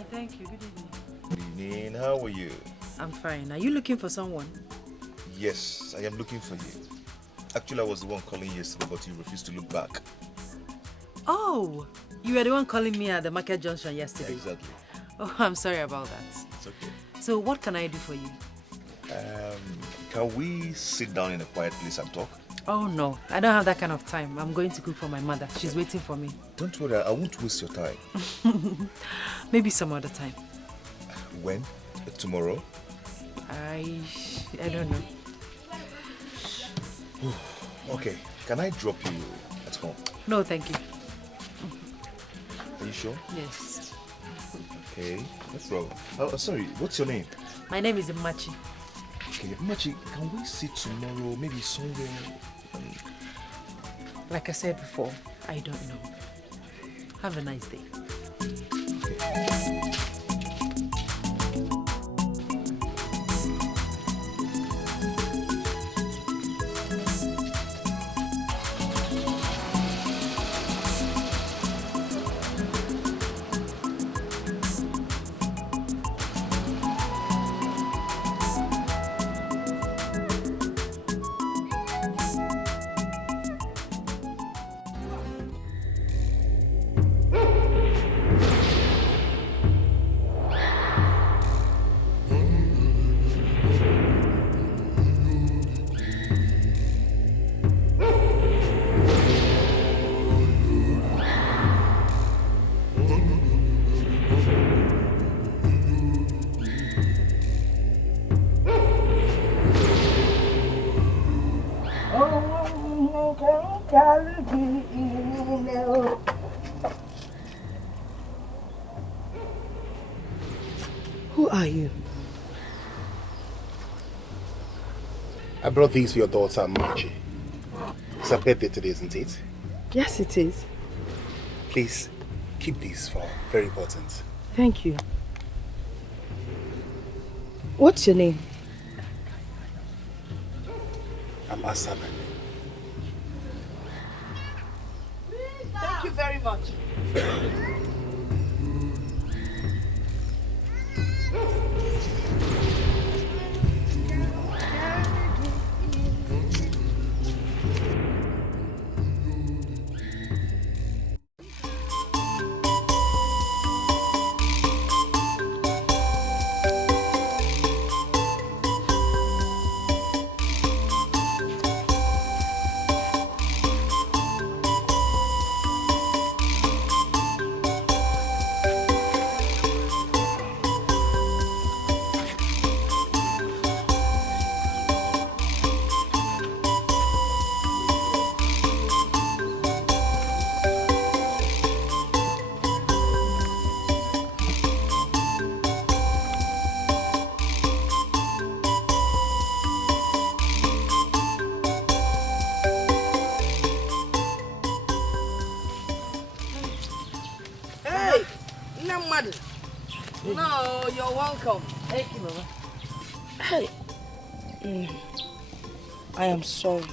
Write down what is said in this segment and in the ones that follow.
fine, thank you. Good evening. Good evening. How are you? I'm fine. Are you looking for someone? Yes, I am looking for you. Actually, I was the one calling yesterday, but you refused to look back. Oh, you were the one calling me at the market junction yesterday. Exactly. Oh, I'm sorry about that. It's okay. So what can I do for you? Can we sit down in a quiet place and talk? Oh no, I don't have that kind of time. I'm going to cook for my mother. She's waiting for me. Don't worry, I won't waste your time. Maybe some other time. When? Tomorrow? I don't know. Okay, can I drop you at home? No, thank you. Are you sure? Yes. Okay, no problem. Oh, sorry, what's your name? My name is Machi. Okay, Machi, can we sit tomorrow, maybe somewhere? Like I said before, I don't know. Have a nice day. Okay. Who are you? I brought these for your daughter, Machi. It's her birthday today, isn't it? Yes, it is. Please, keep these for her. Very important. Thank you. What's your name? I'm Asaman. Thank you very much. No, you're welcome. Thank you, Mama. Hey. I am sorry.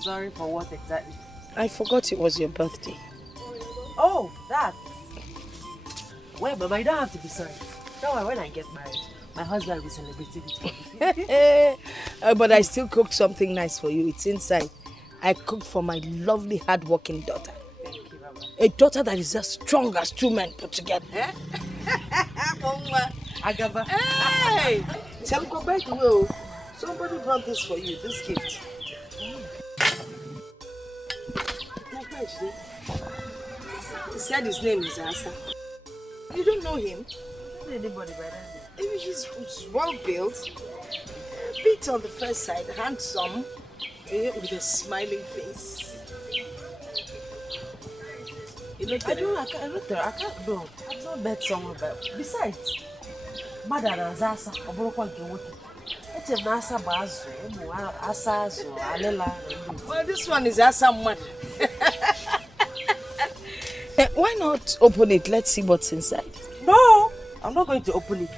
Sorry for what exactly? I forgot it was your birthday. Oh, that. Well, Mama, you don't have to be sorry. Don't worry, when I get married, my husband will be celebrating it for me. But I still cooked something nice for you. It's inside. I cooked for my lovely, hard-working daughter. Thank you, Mama. A daughter that is as strong as two men put together. Agaba. Hey! Shall we go back to you? Somebody brought this for you, this gift. He said his name is Asa. You don't know him? I don't know anybody by that name. He's well built, a bit on the first side, handsome, with a smiling face. I can't know. I've not met someone, but besides, Mother and Zasa, a broken woman. It's a Nasa Bazo, Asas or Alela. Well, this one is Asa Mad. Why not open it? Let's see what's inside. No, I'm not going to open it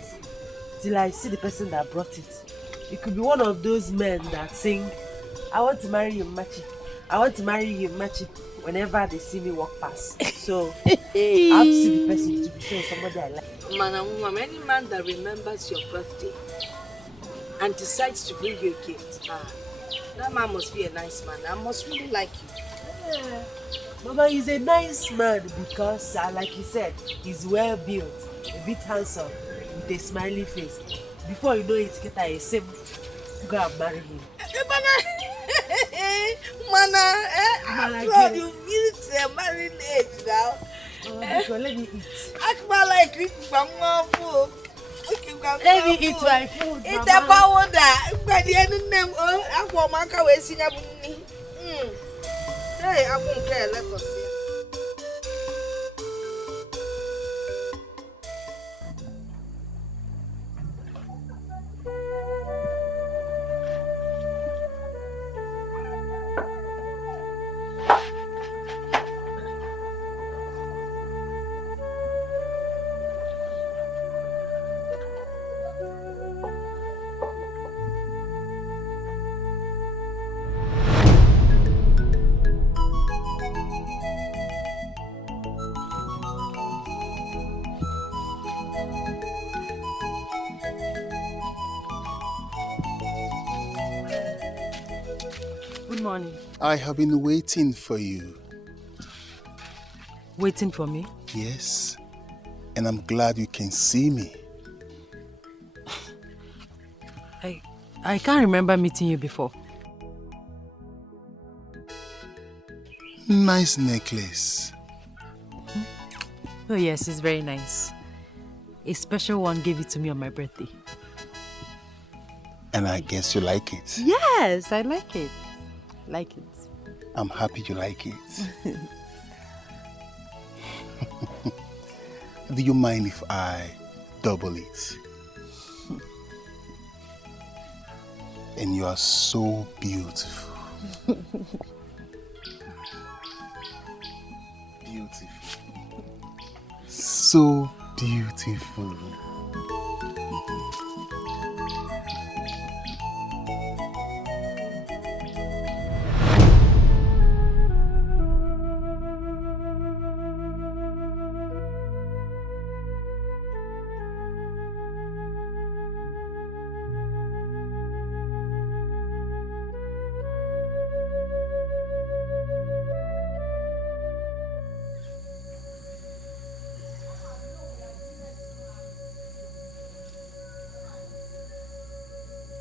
till I see the person that brought it. It could be one of those men that sing, I want to marry you, Machi. I want to marry you, Machi, whenever they see me walk past. So I have to see the person to be sure somebody I like. Man and woman, any man that remembers your birthday and decides to bring you a gift, that man must be a nice man. I must really like you. Yeah. Mama, he's a nice man because, like you said, he's well built, a bit handsome, with a smiley face. Before you know it, get a sim, go and marry him. After you reach a married age now. Let me eat. Act like it, Let me eat my food, It's Mama. about that. By the end of them, I'm going to see you. Hey, I won't care. Let us see. Good morning. I have been waiting for you. Waiting for me? Yes. And I'm glad you can see me. I can't remember meeting you before. Nice necklace. Oh yes, it's very nice. A special one gave it to me on my birthday. And I guess you like it. Yes, I like it. Like it. I'm happy you like it. Do you mind if I double it? And you are so beautiful. Beautiful. So beautiful.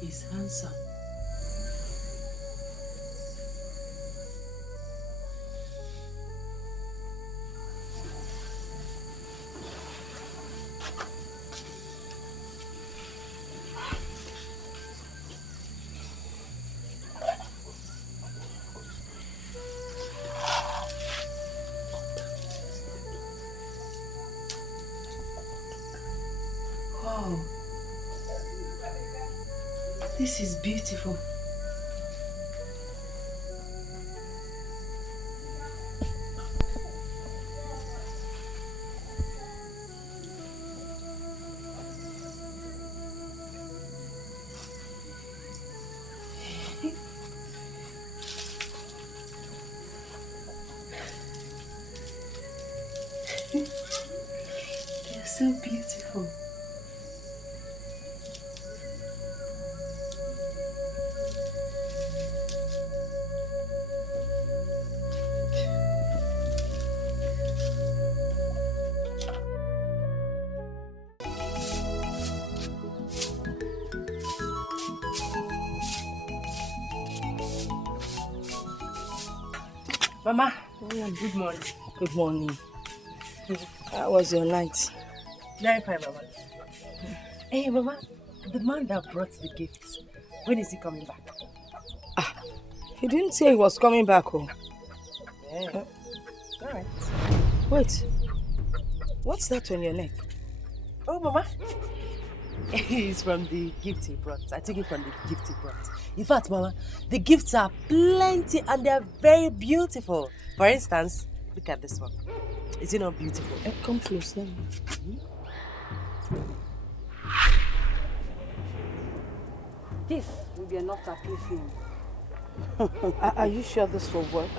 He's handsome. Wow. This is beautiful. They're so beautiful. Mama, good morning. Good morning. How was your night? Very fine, Mama. Hey, Mama, the man that brought the gifts, when is he coming back? He didn't say he was coming back. Oh. Yeah. All right. Wait. What's that on your neck? Oh, Mama. It's from the gift he brought. I took it from the gift he brought. In fact, Mama, the gifts are plenty and they're very beautiful. For instance, look at this one. Is it not beautiful? Come close. Let me. This will be enough to appease him. Are you sure this will work?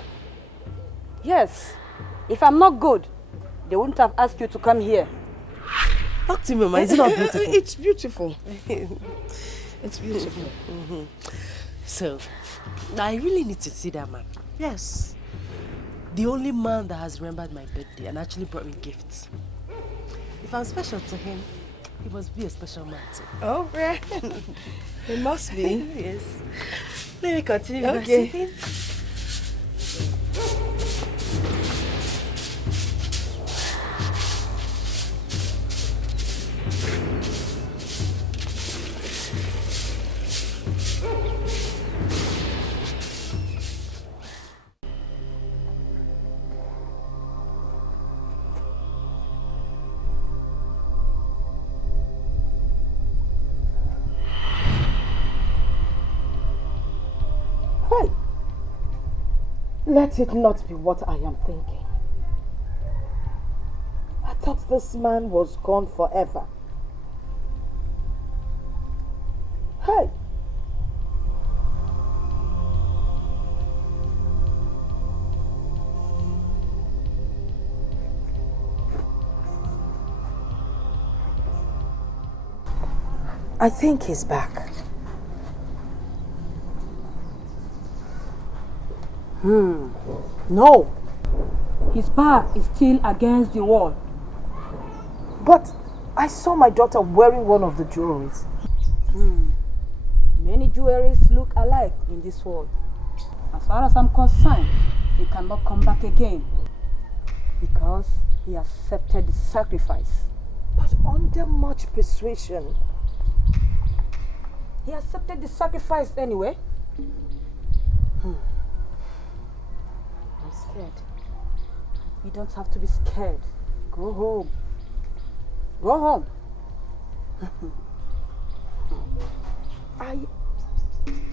Yes. If I'm not good, they wouldn't have asked you to come here. Talk to me, Mama. Is it not beautiful? It's beautiful. It's beautiful. So, I really need to see that man. Yes. The only man that has remembered my birthday and actually brought me gifts. If I'm special to him, he must be a special man too. Oh, yeah. It must be. Yes. Let me continue. Okay. Let it not be what I am thinking. I thought this man was gone forever. Hey! I think he's back. No. His back is still against the wall. But I saw my daughter wearing one of the jewelries. Many jewelries look alike in this world. As far as I'm concerned, he cannot come back again because he accepted the sacrifice. But under much persuasion. He accepted the sacrifice anyway. I'm scared. You don't have to be scared. Go home. Go home.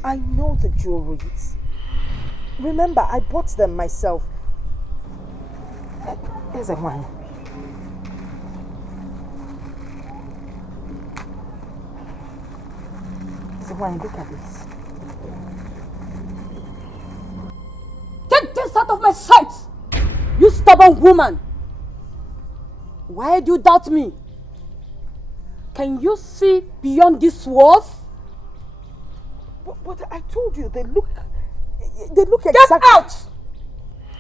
I know the jewelries. Remember, I bought them myself. Here's a one. Here's a one. Look at this. Take this out of my sight! You stubborn woman! Why do you doubt me? Can you see beyond these walls? But I told you, they look exactly... Get out!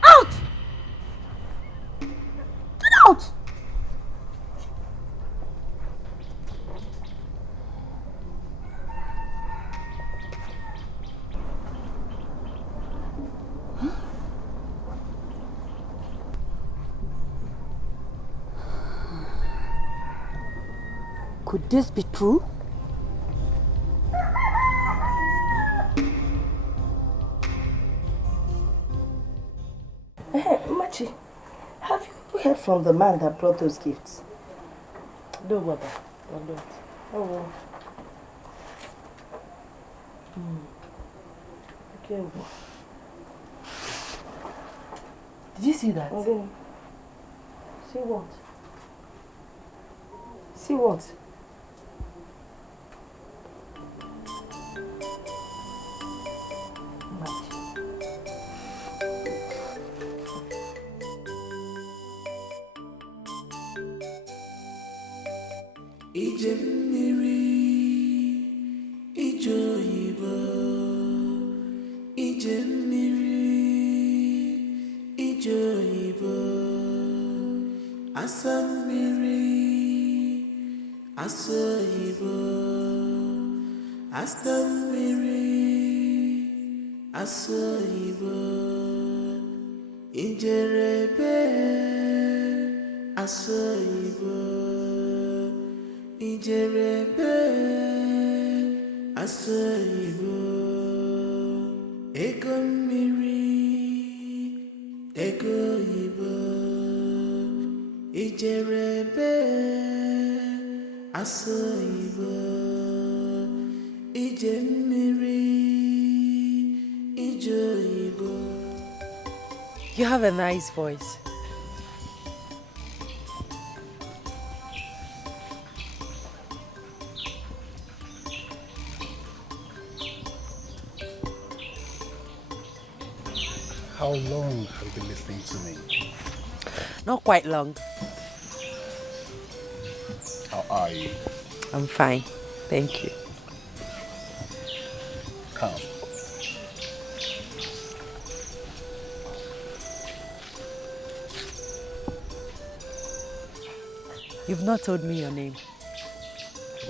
Out! Get out! Could this be true? Hey, Machi, have you heard from the man that brought those gifts? No, Mama. I'm not. Oh, well. Okay. Did you see that? Okay. See what? See what? Ije mmiri, ije oyibo, ije mmiri, ije oyibo, asa mmiri, asa oyibo, asa mmiri, asa oyibo, ijerebe, asa oyibo. Ijerebe asoyibo ego mmiri ego oyibo ijerebe asoyibo ije mmiri ije oyibo. You have a nice voice. How long have you been listening to me? Not quite long. How are you? I'm fine. Thank you. Come. You've not told me your name.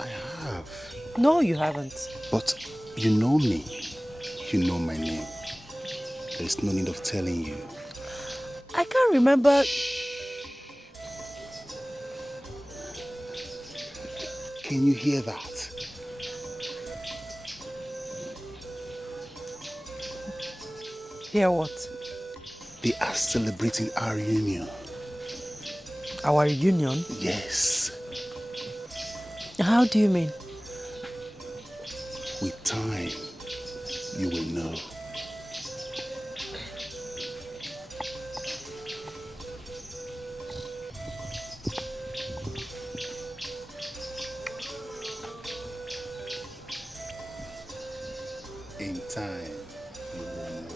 I have. No, you haven't. But you know me. You know my name. There's no need of telling you. I can't remember. Can you hear that? Hear what? They are celebrating our reunion. Our reunion? Yes. How do you mean? With time, you will know. In time, you will know.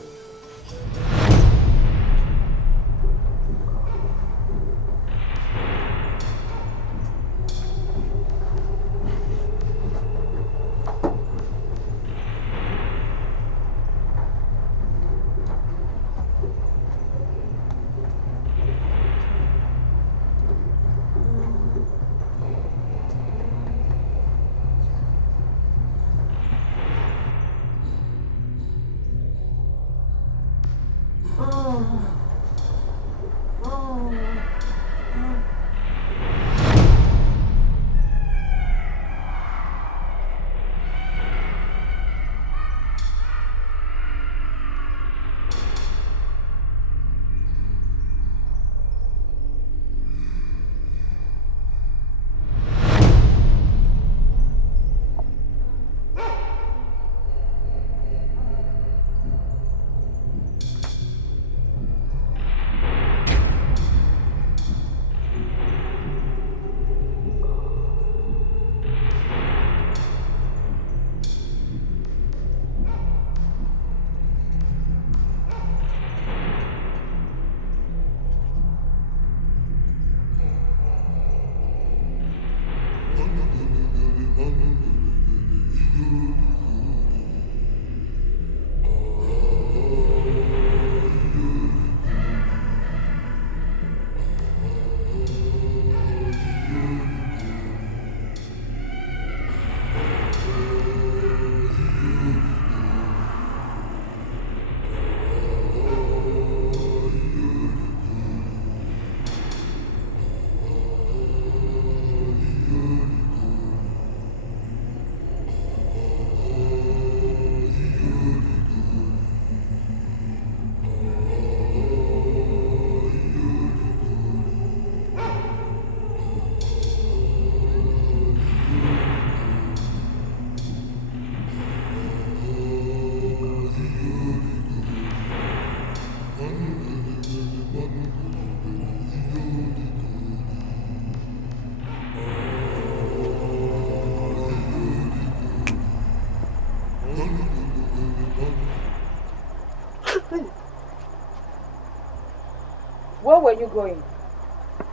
Where were you going?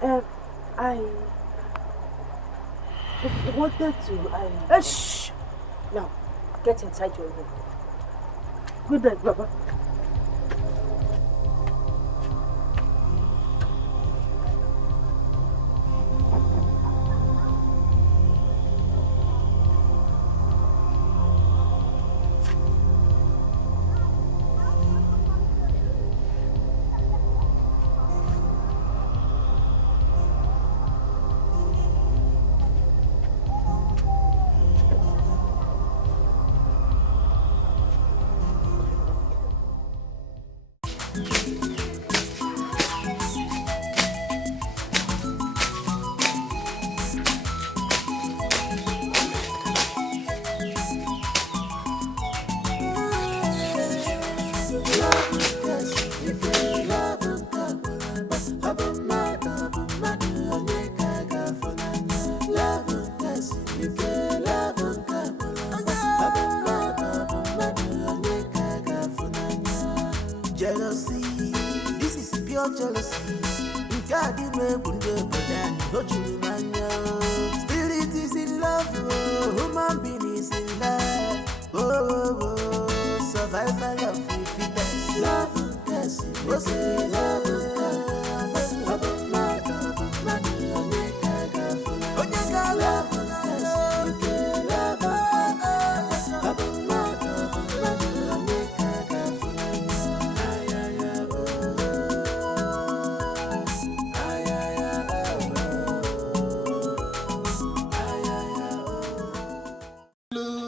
I wanted to. Shh! Now, get inside your room. Good night, Baba. Jealousy, this is pure jealousy. You got it, me, still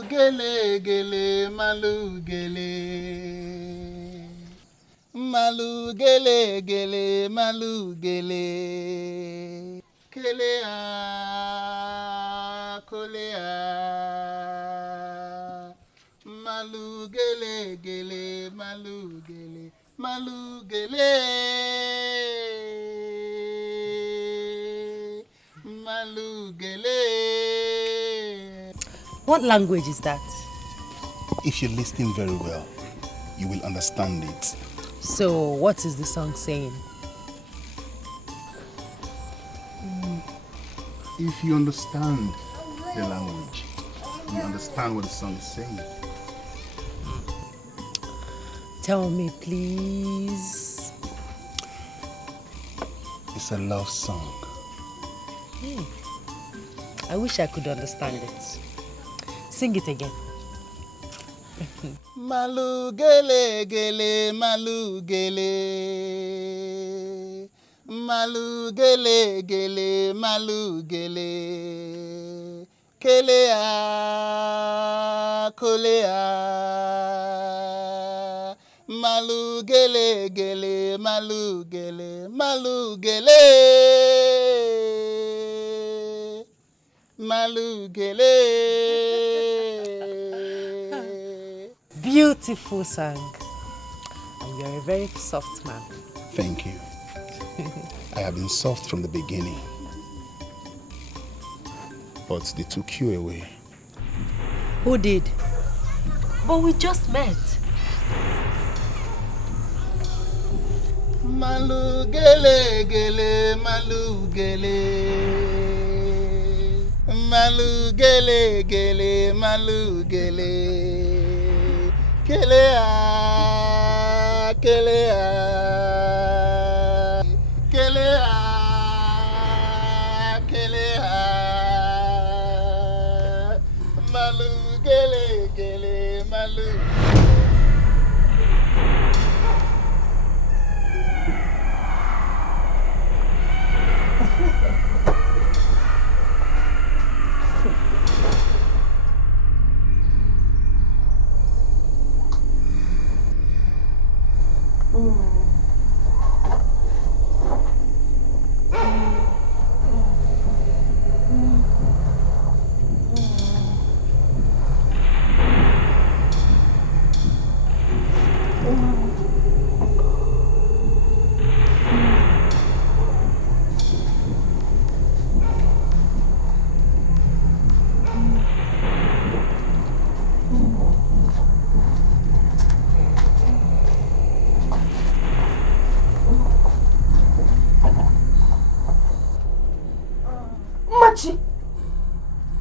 Gele gele malu gele malu gele gele malu gele kele a kole a malu gele gele malu gele malu gele malu gele. What language is that? If you listen very well, you will understand it. So, what is the song saying? If you understand the language, you understand what the song is saying. Tell me, please. It's a love song. I wish I could understand it. Sing it again. Malu gele gele malu gele malu gele gele malu gele kele a kole a malu gele gele malu gele malu gele malu gele. Beautiful song. And you're a very soft man. Thank you. I have been soft from the beginning. But they took you away. Who did? But we just met. Malu gele gele malu gele malu gele gele malu gele kele a kele a kele a kele a malu gele gele malu.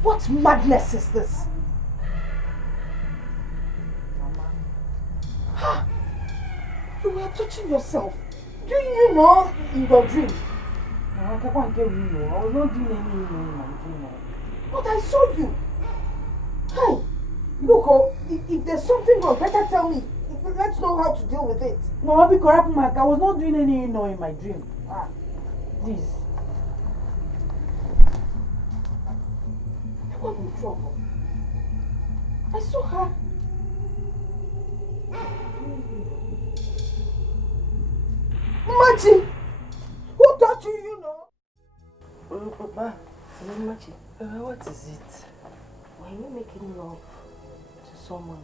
What madness is this? Mama. You were touching yourself. Do you know in your dream? No, I can't get you. I was not doing anything in my dream. But I saw you. Hey, look, if there's something wrong, better tell me. Let's know how to deal with it. No, I'll be correct, Mark. I was not doing anything in my dream. Please. I'm in trouble. I saw her. Machi! Who taught you, you know? Papa, Machi, what is it? Were you making love to someone?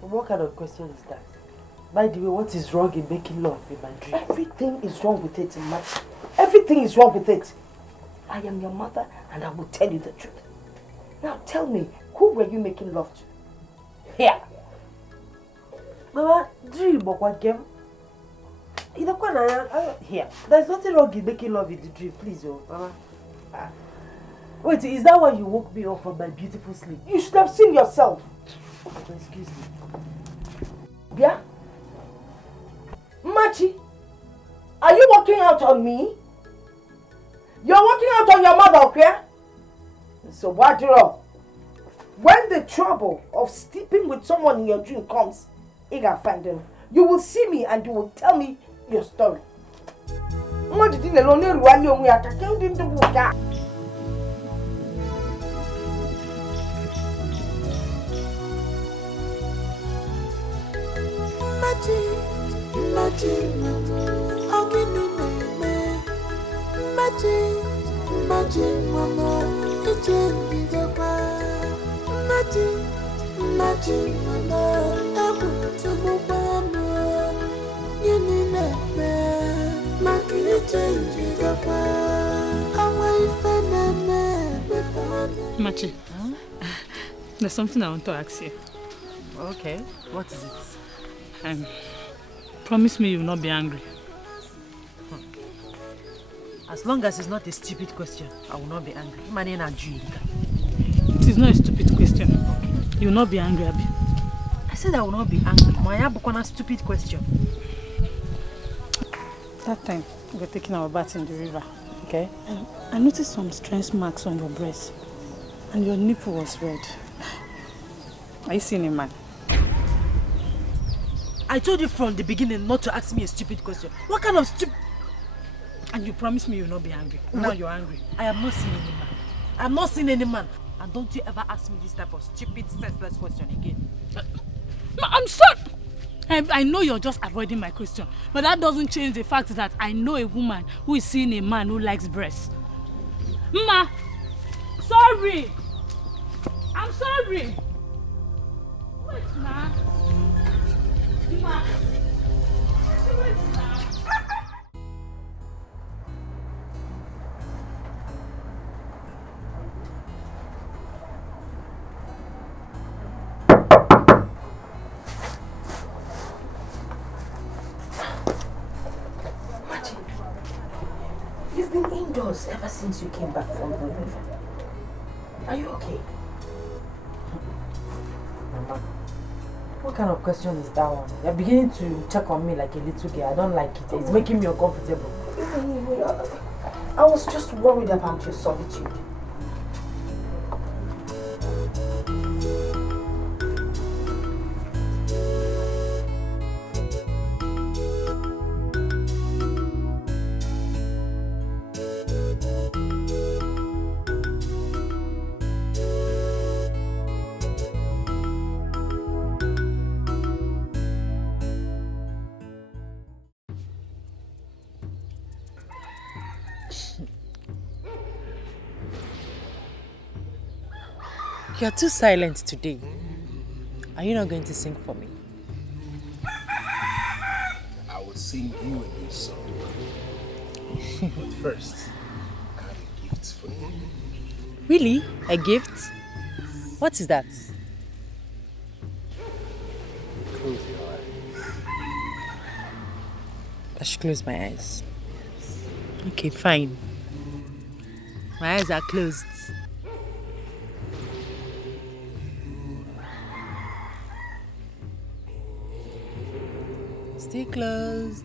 What kind of question is that? By the way, what is wrong in making love in my dream? Everything is wrong with it, Machi. Everything is wrong with it. I am your mother and I will tell you the truth. Now tell me, who were you making love to? Here. Mama, dream of what game? Here. There's nothing wrong in making love in the dream, please, oh, Mama. Wait, is that why you woke me up from my beautiful sleep? You should have seen yourself. Excuse me. Yeah? Machi, are you walking out on me? You're walking out out on your mother, okay? So what do you? When the trouble of sleeping with someone in your dream comes, you can find them. You will see me and you will tell me your story. What did you know? Machi, there's something I want to ask you. Okay, what is it? Promise me you will not be angry. As long as it's not a stupid question, I will not be angry. It is not a stupid question. You will not be angry, Abi. I said I will not be angry. Maya Bukwana stupid question. That time we were taking our bath in the river. Okay. I noticed some strange marks on your breast. And your nipple was red. Are you seeing a man? I told you from the beginning not to ask me a stupid question. What kind of stupid... And you promised me you will not be angry. Now you're angry. I have not seen any man. I have not seen any man. And don't you ever ask me this type of stupid, senseless question again. I'm sorry. I know you're just avoiding my question. But that doesn't change the fact that I know a woman who is seeing a man who likes breasts. Ma! Sorry! I'm sorry! Wait, Ma! Ma! Wait, Ma! You've been indoors ever since you came back from the river. Are you okay? Mama, what kind of question is that one? You're beginning to check on me like a little girl. I don't like it. It's making me uncomfortable. I was just worried about your solitude. You're too silent today. Are you not going to sing for me? I will sing you a new song. But first, I have a gift for you. Really? A gift? What is that? Close your eyes. I should close my eyes. Okay, fine. My eyes are closed. Stay closed.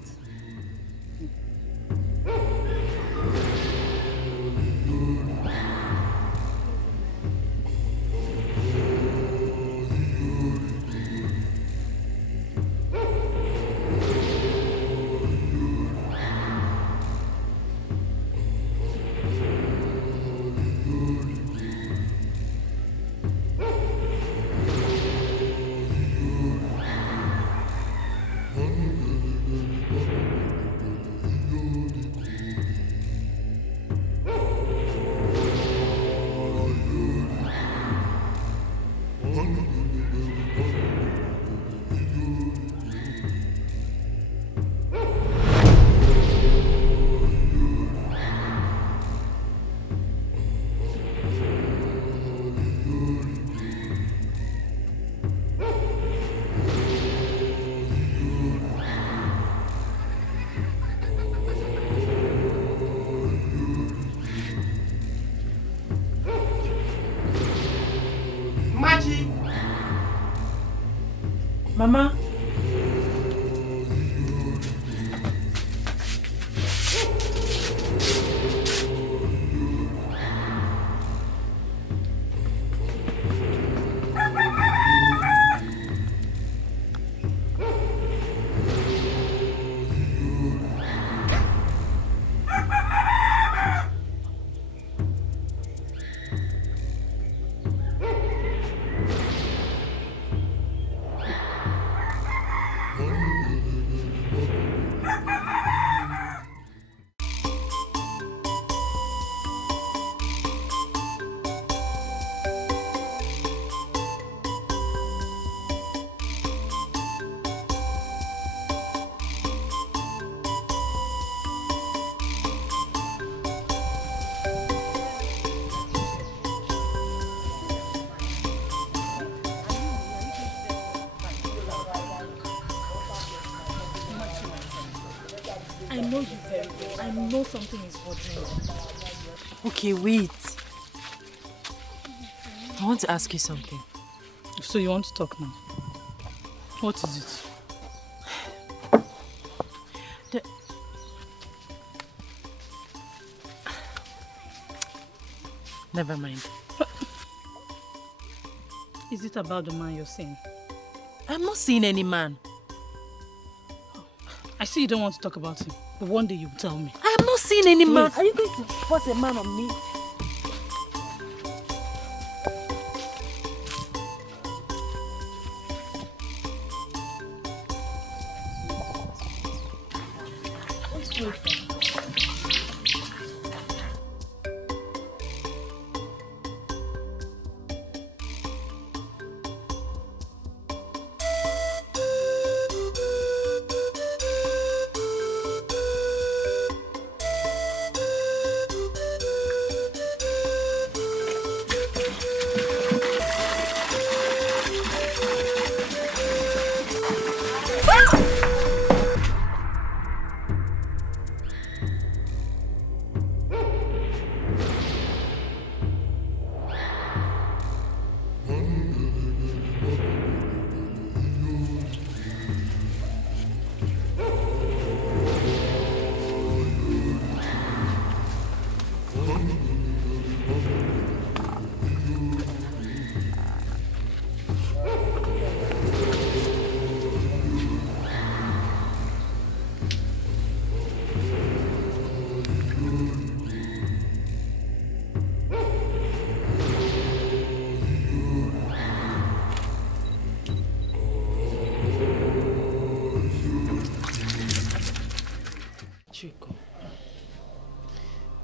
Mama. I know something is bothering you. Okay, wait. I want to ask you something. So you want to talk now? What is it? Never mind. Is it about the man you're saying? I'm not seeing any man. I see you don't want to talk about him, but one day you'll tell me. I am not seeing any man. Are you going to force a man on me?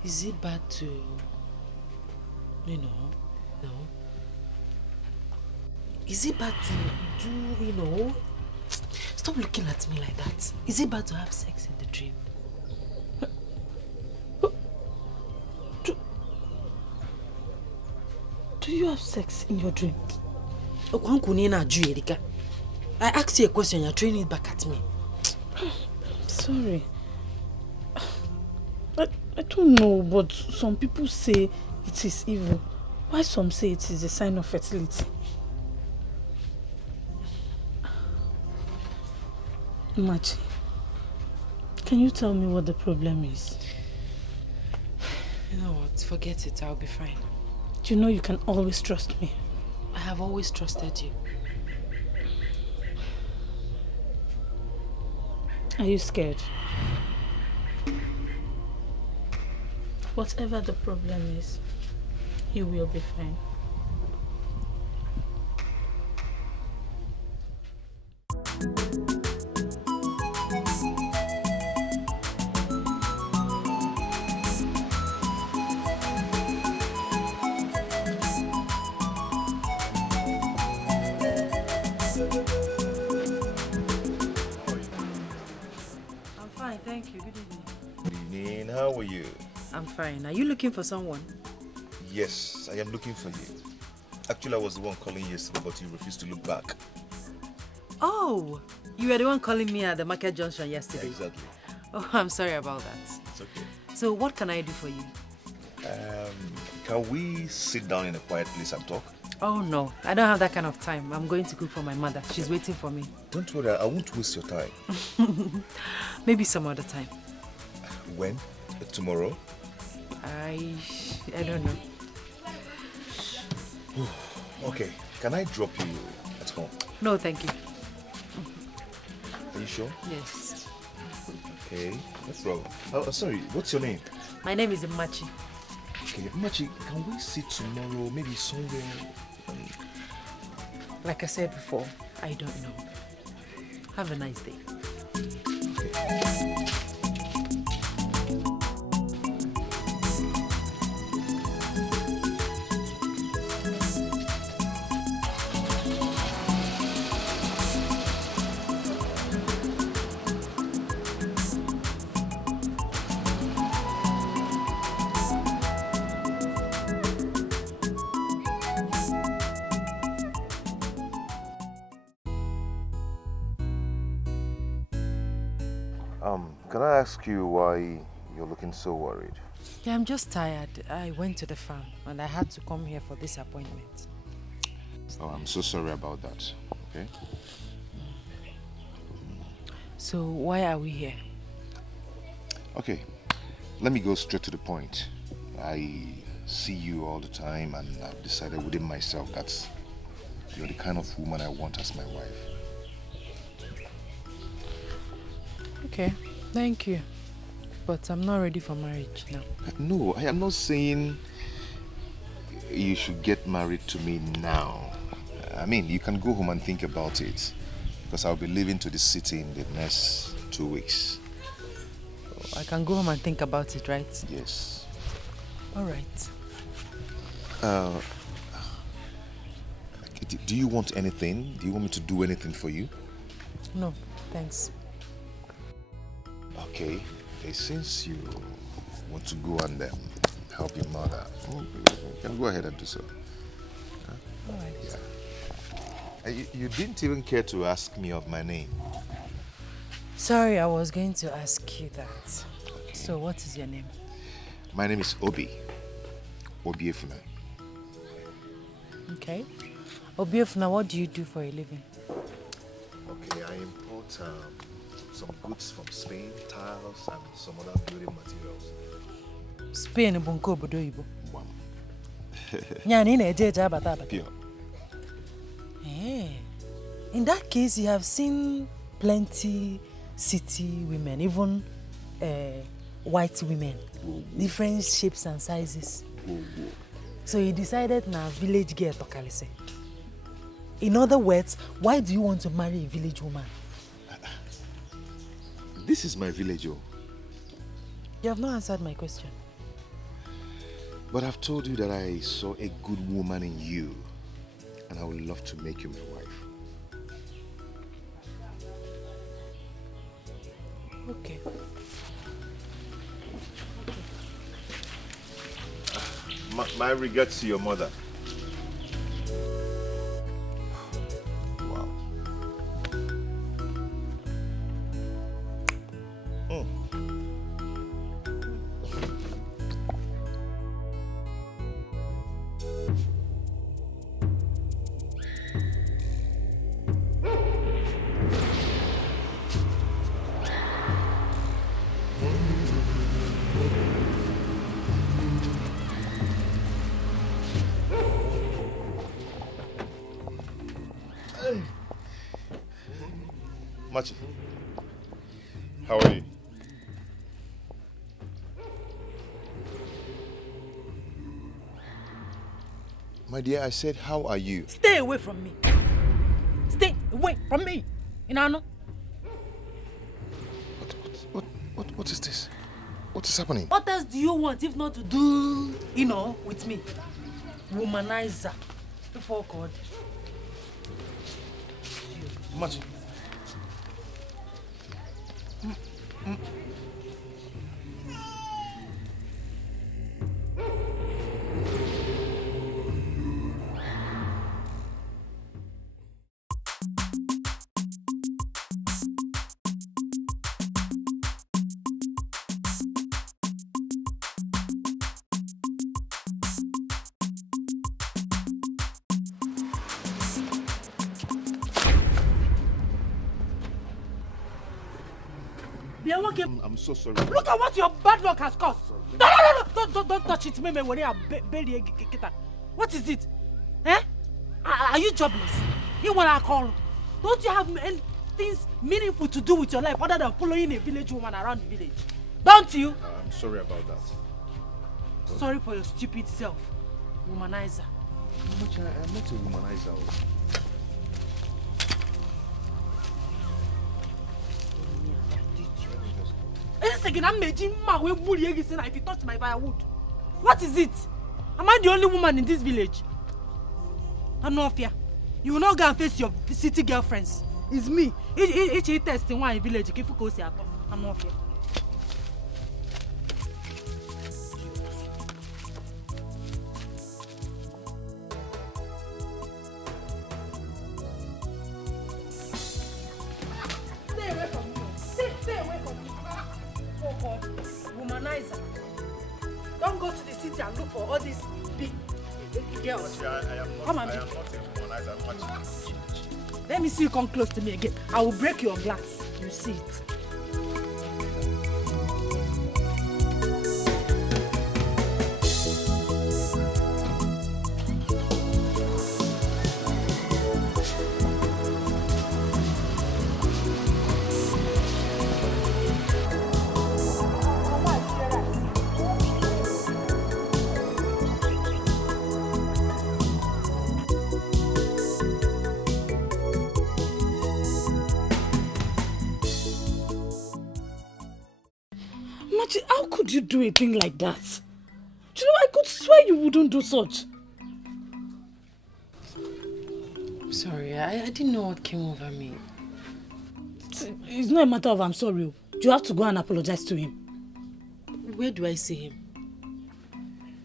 Is it bad to, no? Is it bad to do, Stop looking at me like that. Is it bad to have sex in the dream? Do you have sex in your dream? I asked you a question, you're throwing it back at me. Sorry. I don't know, but some people say it is evil. Why some say it is a sign of fertility? Machi, can you tell me what the problem is? You know what? Forget it. I'll be fine. Do you know you can always trust me? I have always trusted you. Are you scared? Whatever the problem is, you will be fine. I'm fine, thank you. Good evening. Good evening. How are you? I'm fine. Are you looking for someone? Yes, I am looking for you. Actually, I was the one calling yesterday, but you refused to look back. Oh, you were the one calling me at the market junction yesterday. Exactly. Oh, I'm sorry about that. It's okay. So what can I do for you? Can we sit down in a quiet place and talk? Oh no, I don't have that kind of time. I'm going to cook for my mother. She's waiting for me. Don't worry, I won't waste your time. Maybe some other time. When? Tomorrow? I don't know. Okay, can I drop you at home? No, thank you. Are you sure? Yes. Okay, no problem. Oh, sorry, what's your name? My name is Machi. Okay, Machi, can we sit tomorrow, maybe somewhere? Like I said before, I don't know. Have a nice day. Okay. Can I ask you why You're looking so worried. Yeah, I'm just tired. I went to the farm and I had to come here for this appointment. Oh, I'm so sorry about that. Okay? So why are we here? Okay, let me go straight to the point. I see you all the time and I've decided within myself that you're the kind of woman I want as my wife. Okay, thank you. But I'm not ready for marriage now. No, I am not saying you should get married to me now. I mean, you can go home and think about it. Because I'll be leaving to the city in the next 2 weeks. I can go home and think about it, right? Yes. All right. Do you want anything? Do you want me to do anything for you? No, thanks. Okay. Since you want to go and help your mother, you can go ahead and do so. All right. Yeah. You didn't even care to ask me of my name. Sorry, I was going to ask you that. Okay. So what is your name? My name is Obi. Obiefuna. Okay. Obiefuna, what do you do for a living? Okay, I import some goods from Spain, tiles and some other building materials. Spain, Bunko, Bodoibo. Wow. Pure. In that case, you have seen plenty city women, even white women, different shapes and sizes. So you decided now village girl to Kalise. In other words, why do you want to marry a village woman? This is my village, oh. You have not answered my question. But I've told you that I saw a good woman in you, and I would love to make you my wife. Okay. My regards to your mother. Wow. Machi, how are you? My dear, I said, how are you? Stay away from me. Stay away from me. Inano. What is this? What is happening? What else do you want if not to do, with me? Womanizer. Before God. Machi. I'm so sorry. Look at what your bad luck has caused. No, don't touch it. What is it? Eh? Are you jobless? You want to call? Don't you have any things meaningful to do with your life other than following a village woman around the village? Don't you? I'm sorry about that. Sorry for your stupid self. Womanizer. I'm not a womanizer. If you touch my firewood. What is it? Am I the only woman in this village? I'm not fear. You will not go and face your city girlfriends. It's me. Each test in one village. I'm not fear. Stay away from me. Stay away from me. Oh God. Womanizer. for all these big girls. Come on. Let me see you come close to me again. I will break your glass. You see it. How could you do a thing like that? You know, I could swear you wouldn't do such. Sorry, I didn't know what came over me. It's not a matter of I'm sorry. You have to go and apologize to him. Where do I see him?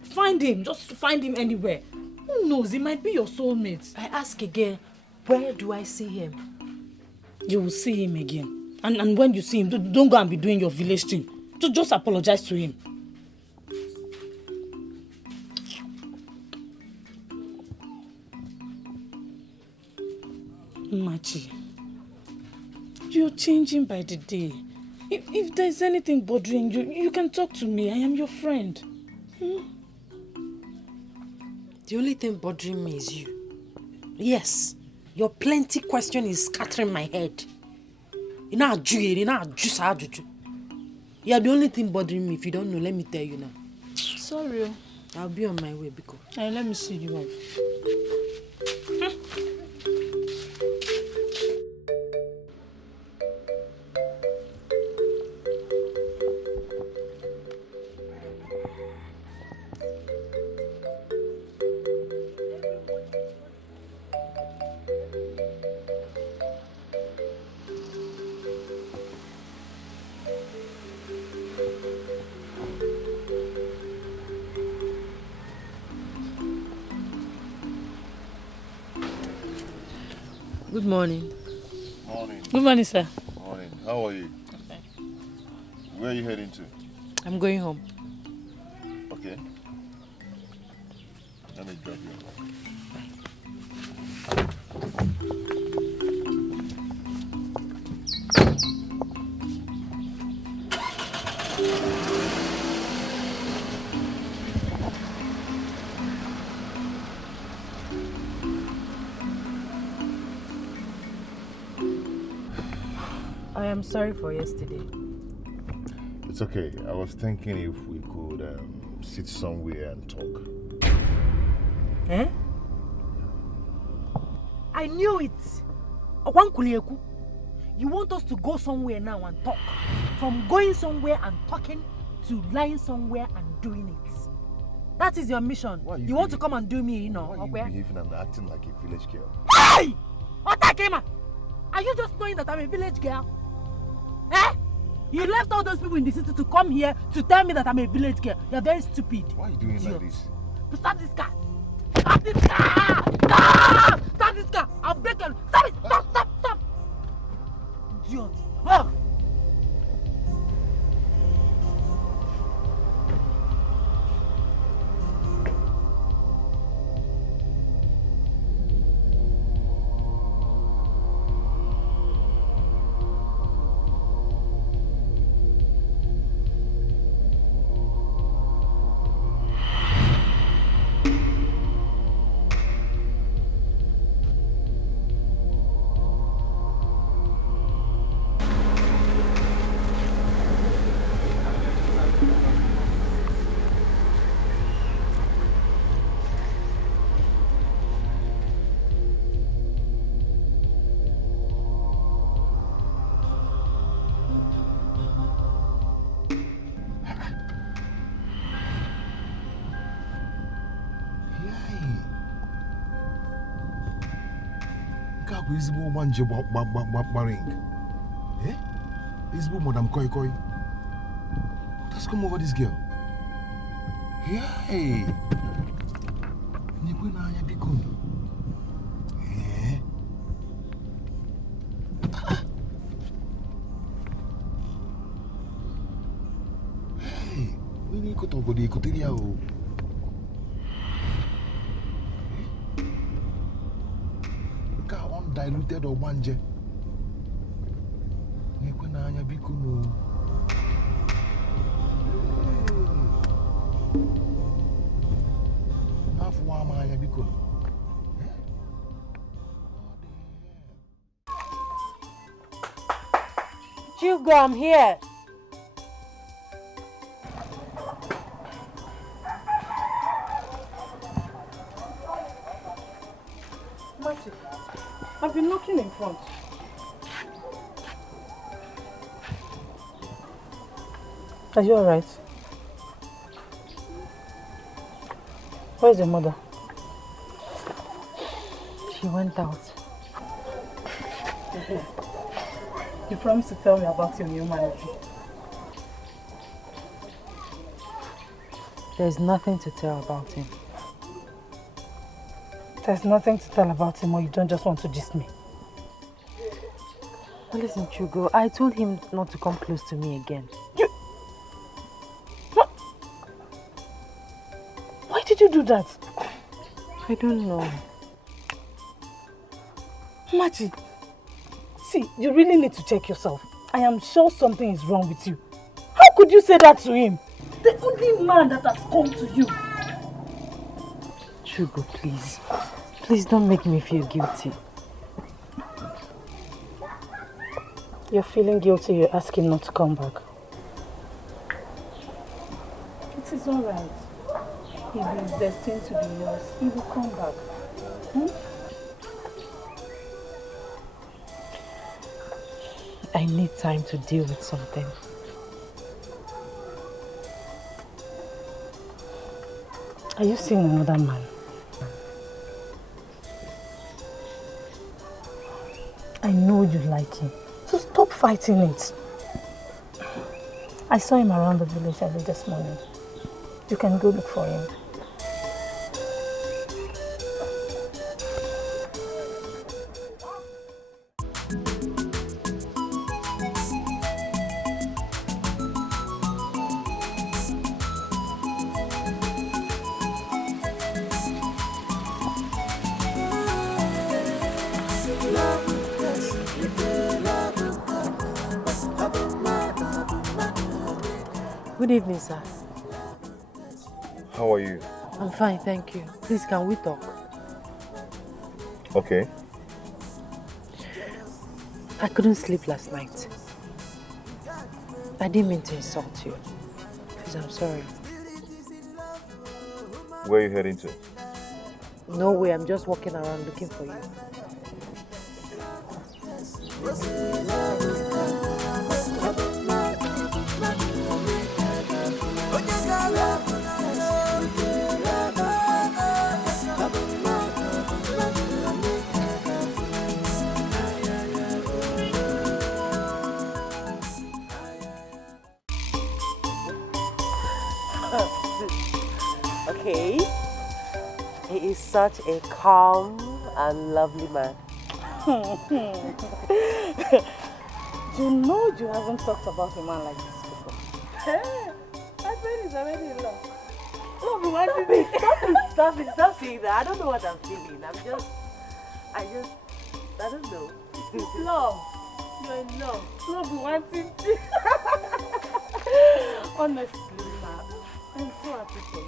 Find him. Just find him anywhere. Who knows? He might be your soulmate. I ask again, where do I see him? You will see him again. And when you see him, don't go and be doing your village thing. Just apologize to him. Machi, you're changing by the day. If there's anything bothering you, you can talk to me. I am your friend. The only thing bothering me is you. Yes, your plenty question is scattering my head. You are the only thing bothering me. If you don't know, let me tell you now. Sorry. I'll be on my way, Biko. Let me see you off. Good morning. Morning. Good morning, sir. Morning. How are you? Okay. Where are you heading to? I'm going home. Okay. Let me drop you. I am sorry for yesterday. It's okay. I was thinking if we could sit somewhere and talk. Eh? I knew it. Owankulieku, you want us to go somewhere now and talk. From going somewhere and talking to lying somewhere and doing it. That is your mission. You want to come and do me, you know? Why are you behaving and acting like a village girl? Hey! Otakema! Are you just knowing that I'm a village girl? Eh? You left all those people in the city to come here to tell me that I'm a village girl. You're very stupid. Why are you doing like this? Stop this car! Stop this car! Stop! Stop this car! I'll break your... Stop it! Stop! Stop! Stop! Idiot! Oh! Ezigbo wanje baring. Eh? Ezigbo Madam Koi Koi. What has come over this girl? Hey. Nibu na anya biko. Eh? Hey, we need to talk about the Koteria. diluted or manje. Nekwenanya bikuno. Nafuamanya bikuno. Hugo, I'm here. Marty, I've been knocking in front. Are you alright? Where's your mother? She went out. You promised to tell me about your new manager. There's nothing to tell about him. There's nothing to tell about him, or you don't just want to gist me? Listen, Chugo, I told him not to come close to me again. Why did you do that? I don't know. Machi, see, you really need to check yourself. I am sure something is wrong with you. How could you say that to him? The only man that has come to you. Chugo, please. Please don't make me feel guilty. You're feeling guilty, you ask him not to come back. It is alright. If he's destined to be yours, he will come back. I need time to deal with something. Are you seeing another man? I know you like him, so stop fighting it. I saw him around the village early this morning. You can go look for him. Good evening, sir. How are you? I'm fine, thank you. Please, can we talk? Okay. I couldn't sleep last night. I didn't mean to insult you. Please, I'm sorry. Where are you heading to? No way, I'm just walking around looking for you. Okay. He is such a calm and lovely man. You know you haven't talked about a man like this before. Hey, my friend is already in love. Stop saying that. I don't know what I'm feeling. I don't know. It's love. You're in love. Love wanting to. Honestly, man, I'm so happy for you.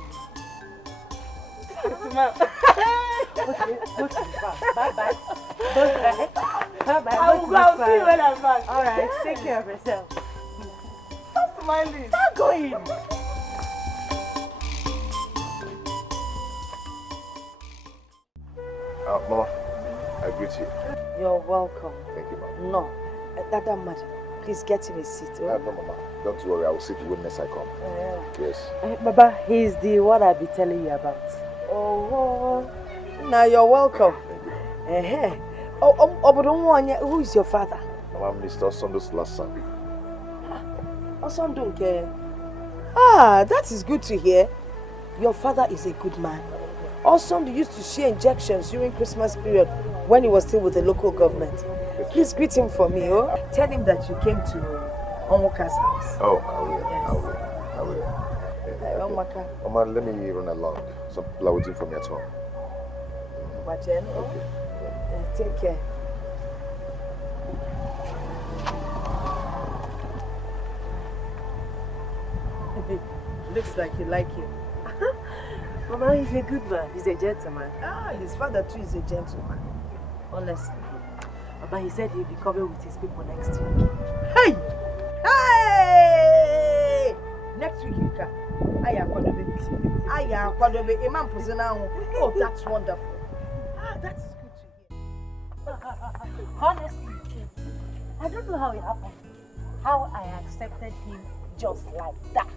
Go to the back. Bye-bye. Bye-bye. I'll see you when I'm back. Alright, take care of yourself. Stop smiling. Start going. Mama, I greet you. You're welcome. Thank you, Mama. No, that man, please get him a seat. No, Mama. Don't worry, I will sit witness I come. Yes. Baba, he's the one I'll be telling you about. Oh, now you're welcome. Who is your father? I'm Mr. Osondo's last son. Osondoke. Ah, that is good to hear. Your father is a good man. Osondo used to share injections during Christmas period when he was still with the local government. Please greet him for me, oh. Tell him that you came to Onwoka's house. Oh, I will. Yes. I will. Onwoka. Mama, let me run along. Some people are waiting for me at home. Take care. Looks like you like him. Mama, he's a good man. He's a gentleman. Ah, his father too is a gentleman. Honestly. Mama, he said he'll be coming with his people next week. Hey! Hey! Next week you come. Aya kwadobe. Imam Puzina. Oh, that's wonderful. Ah, that is good to hear. Honestly, I don't know how it happened. How I accepted him just like that.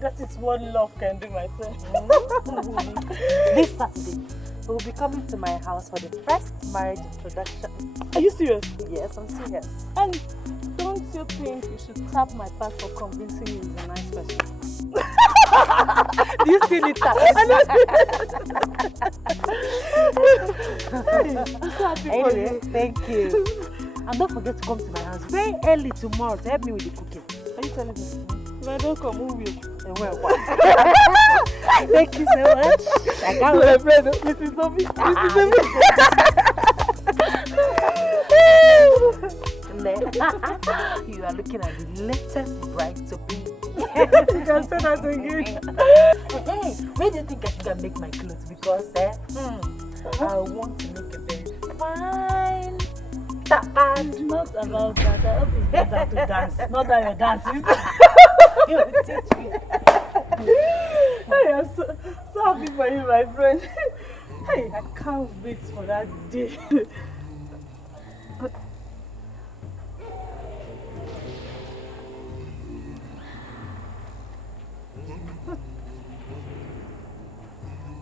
That is what love can do, my friend. This Saturday, he will be coming to my house for the first marriage introduction. Are you serious? Yes, I'm serious. And don't you think you should tap my back for convincing you he's a nice person? Do you still need that? I'm so happy for Anyway, you. thank you. And don't forget to come to my house very early tomorrow to help me with the cooking. Are you telling me? If I don't come, who will? Well, thank you so much. I can't wait. My friend, Mrs. Obi. You are looking at the latest bride to be. You can say that again. Hey, where do you think I should go and make my clothes? Because I want to make a very fine tapa. Not about that. I hope it's not that to dance. Not that you're dancing. You will teach me. I am so happy for you, my friend. Hey, I can't wait for that day.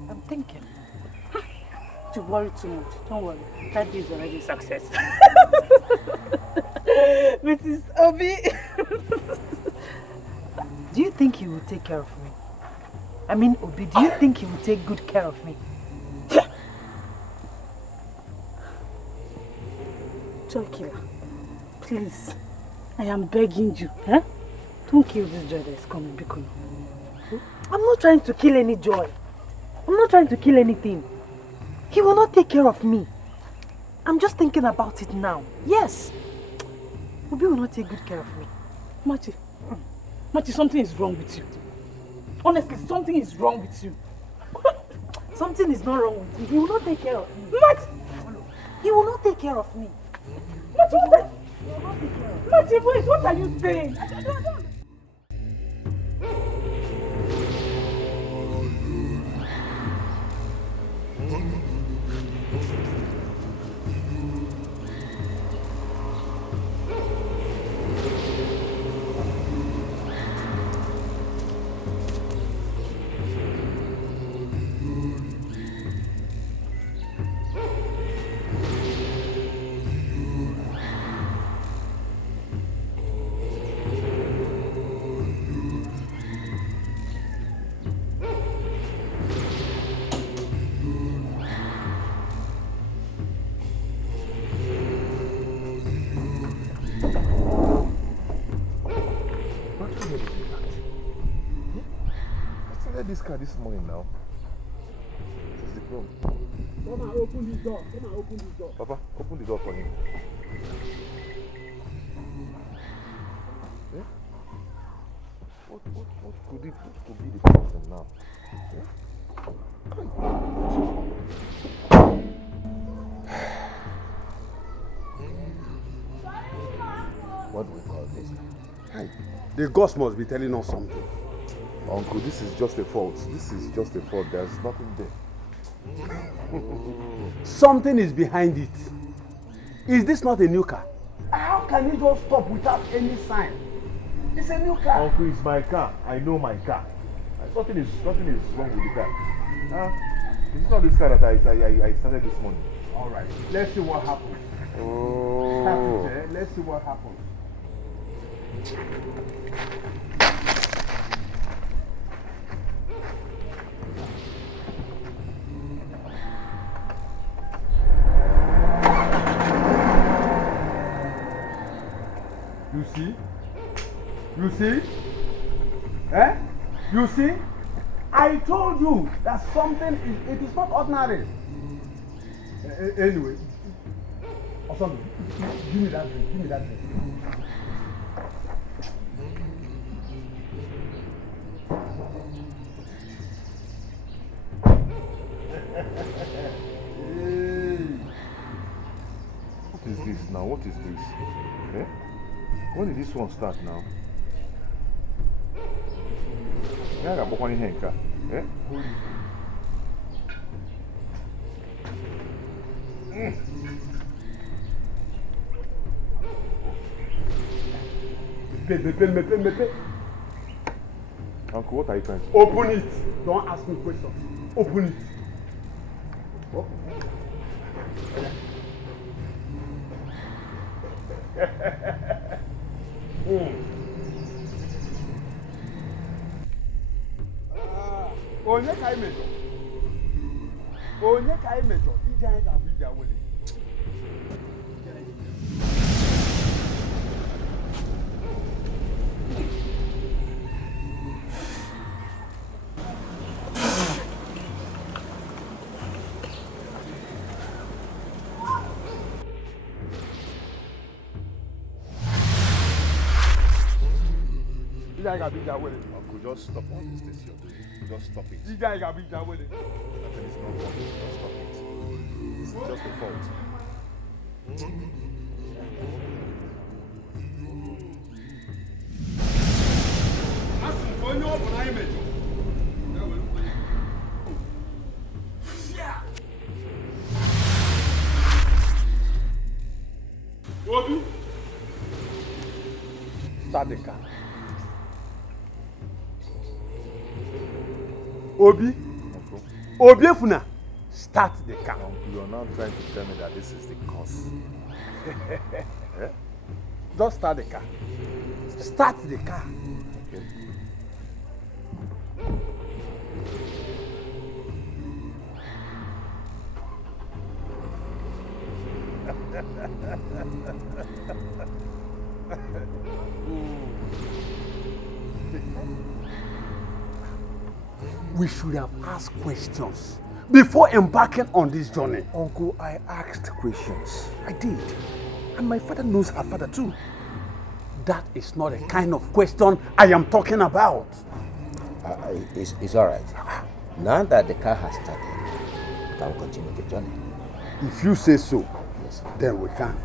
I'm thinking. You worry too much. Don't worry. That day is already a success. Mrs. Obi. Do you think he will take care of me? I mean, Obi, do you think he will take good care of me? Chokila, please. I am begging you. Huh? Don't kill this joy that is coming, Bikono. I'm not trying to kill any joy. I'm not trying to kill anything. He will not take care of me. I'm just thinking about it now. Yes. Obi will not take good care of me. Machi, something is wrong with you. Honestly, something is wrong with you. Something is not wrong with me. He will not take care of me. Machi! He will not take care of me. Machi, wait, what are you saying? This car this morning now. This is the problem. Come and open this door. Come and open this door. Papa, open the door for him. Yeah? What could be the problem now? Yeah? What do we call this? Hey, the ghost must be telling us something. Uncle, this is just a fault. This is just a fault. There's nothing there. Something is behind it. Is this not a new car? How can it just stop without any sign? It's a new car. Uncle, it's my car. I know my car. Nothing is wrong with the car. It's not this car that I started this morning. All right. Let's see what happens. Oh. Let's see what happens. You see? You see? Eh? You see? I told you that something is, it is not ordinary. Anyway, Osando, give me that drink, give me that drink. now? What is this? Eh? When did this one start now? Yeah, I got one in here. Eh? Me. Uncle, what are you trying to do? Open it. Don't ask me questions. Open it. Oh. Onye ka ị mejọ? Onye ka ị mejọ? Ije anyị ga-abụ ije awele. Uncle, just stop all this things you're doing. Just stop it. You guys got beat down with it. Nothing is not wrong. Just stop it. It's just a fault. Obi, start the car. Obi, Obi Efuna, start the car. You are now trying to tell me that this is the cause. Eh? Just start the car. Start the car. Okay. We should have asked questions before embarking on this journey. Uncle, I asked questions. I did. And my father knows her father too. That is not the kind of question I am talking about. It's all right. Now that the car has started, we can continue the journey. If you say so, yes, then we can.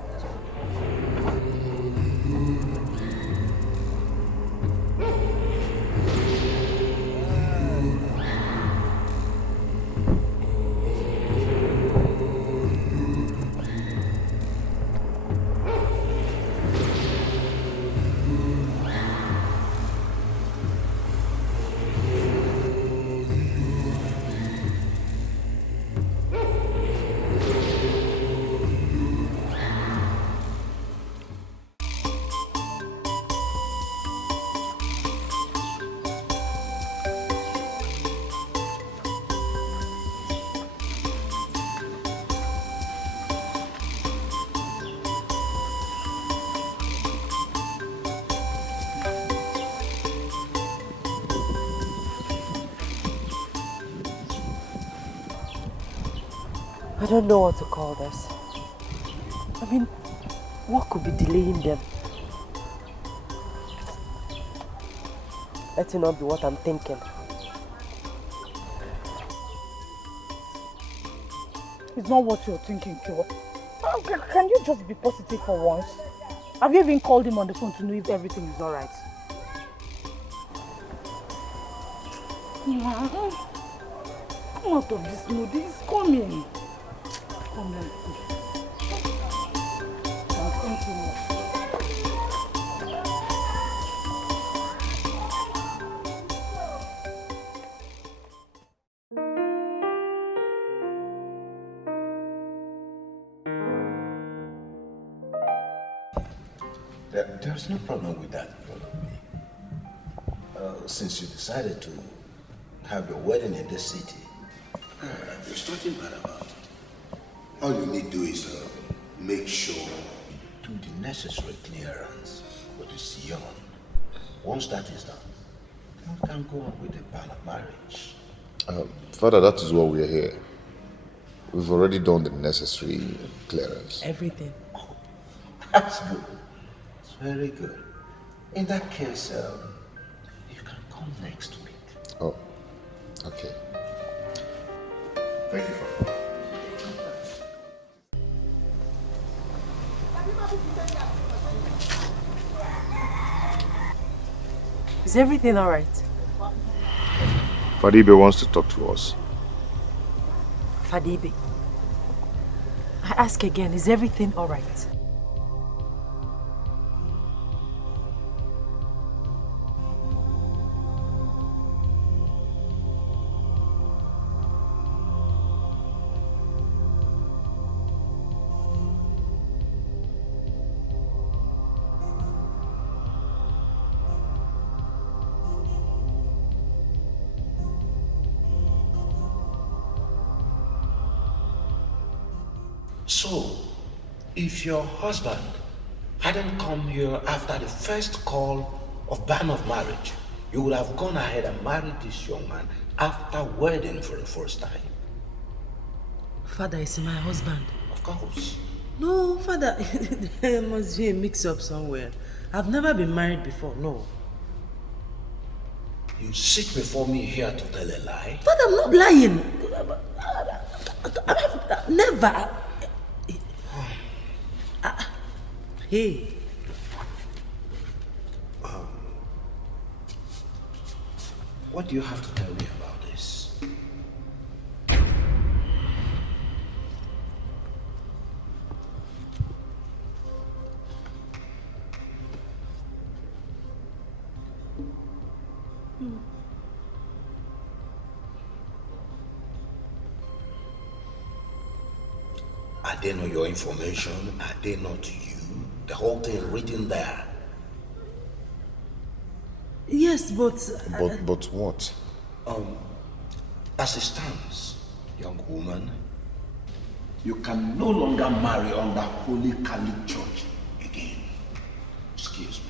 I don't know what to call this. I mean, what could be delaying them? Let it not be what I'm thinking. It's not what you're thinking, Kyo. Can you just be positive for once? Have you even called him on the phone to know if everything is alright? Come out of this mood. He's coming. Come on. Thank you. There's no problem with that, probably. Since you decided to have your wedding in this city, there's nothing bad about it. All you need to do is make sure you do the necessary clearance for this young. Once that is done, we can go on with the plan of marriage. Father, that is why we are here. We've already done the necessary clearance. Everything. Oh, that's good. It's very good. In that case, you can come next week. Oh, okay. Thank you, Father. Is everything alright? Fadibe wants to talk to us. Fadibe, I ask again, is everything alright? So, if your husband hadn't come here after the first call of ban of marriage, you would have gone ahead and married this young man after wedding for the first time. Father is my husband. Of course. No, Father, there must be a mix-up somewhere. I've never been married before, no. You sit before me here to tell a lie? Father, I'm not lying. Never. Hey. What do you have to tell me about this? Are they not your information? Are they not you? The whole thing written there. Yes, but... But what? As it stands, young woman, you can no longer marry under Holy Catholic Church again. Excuse me.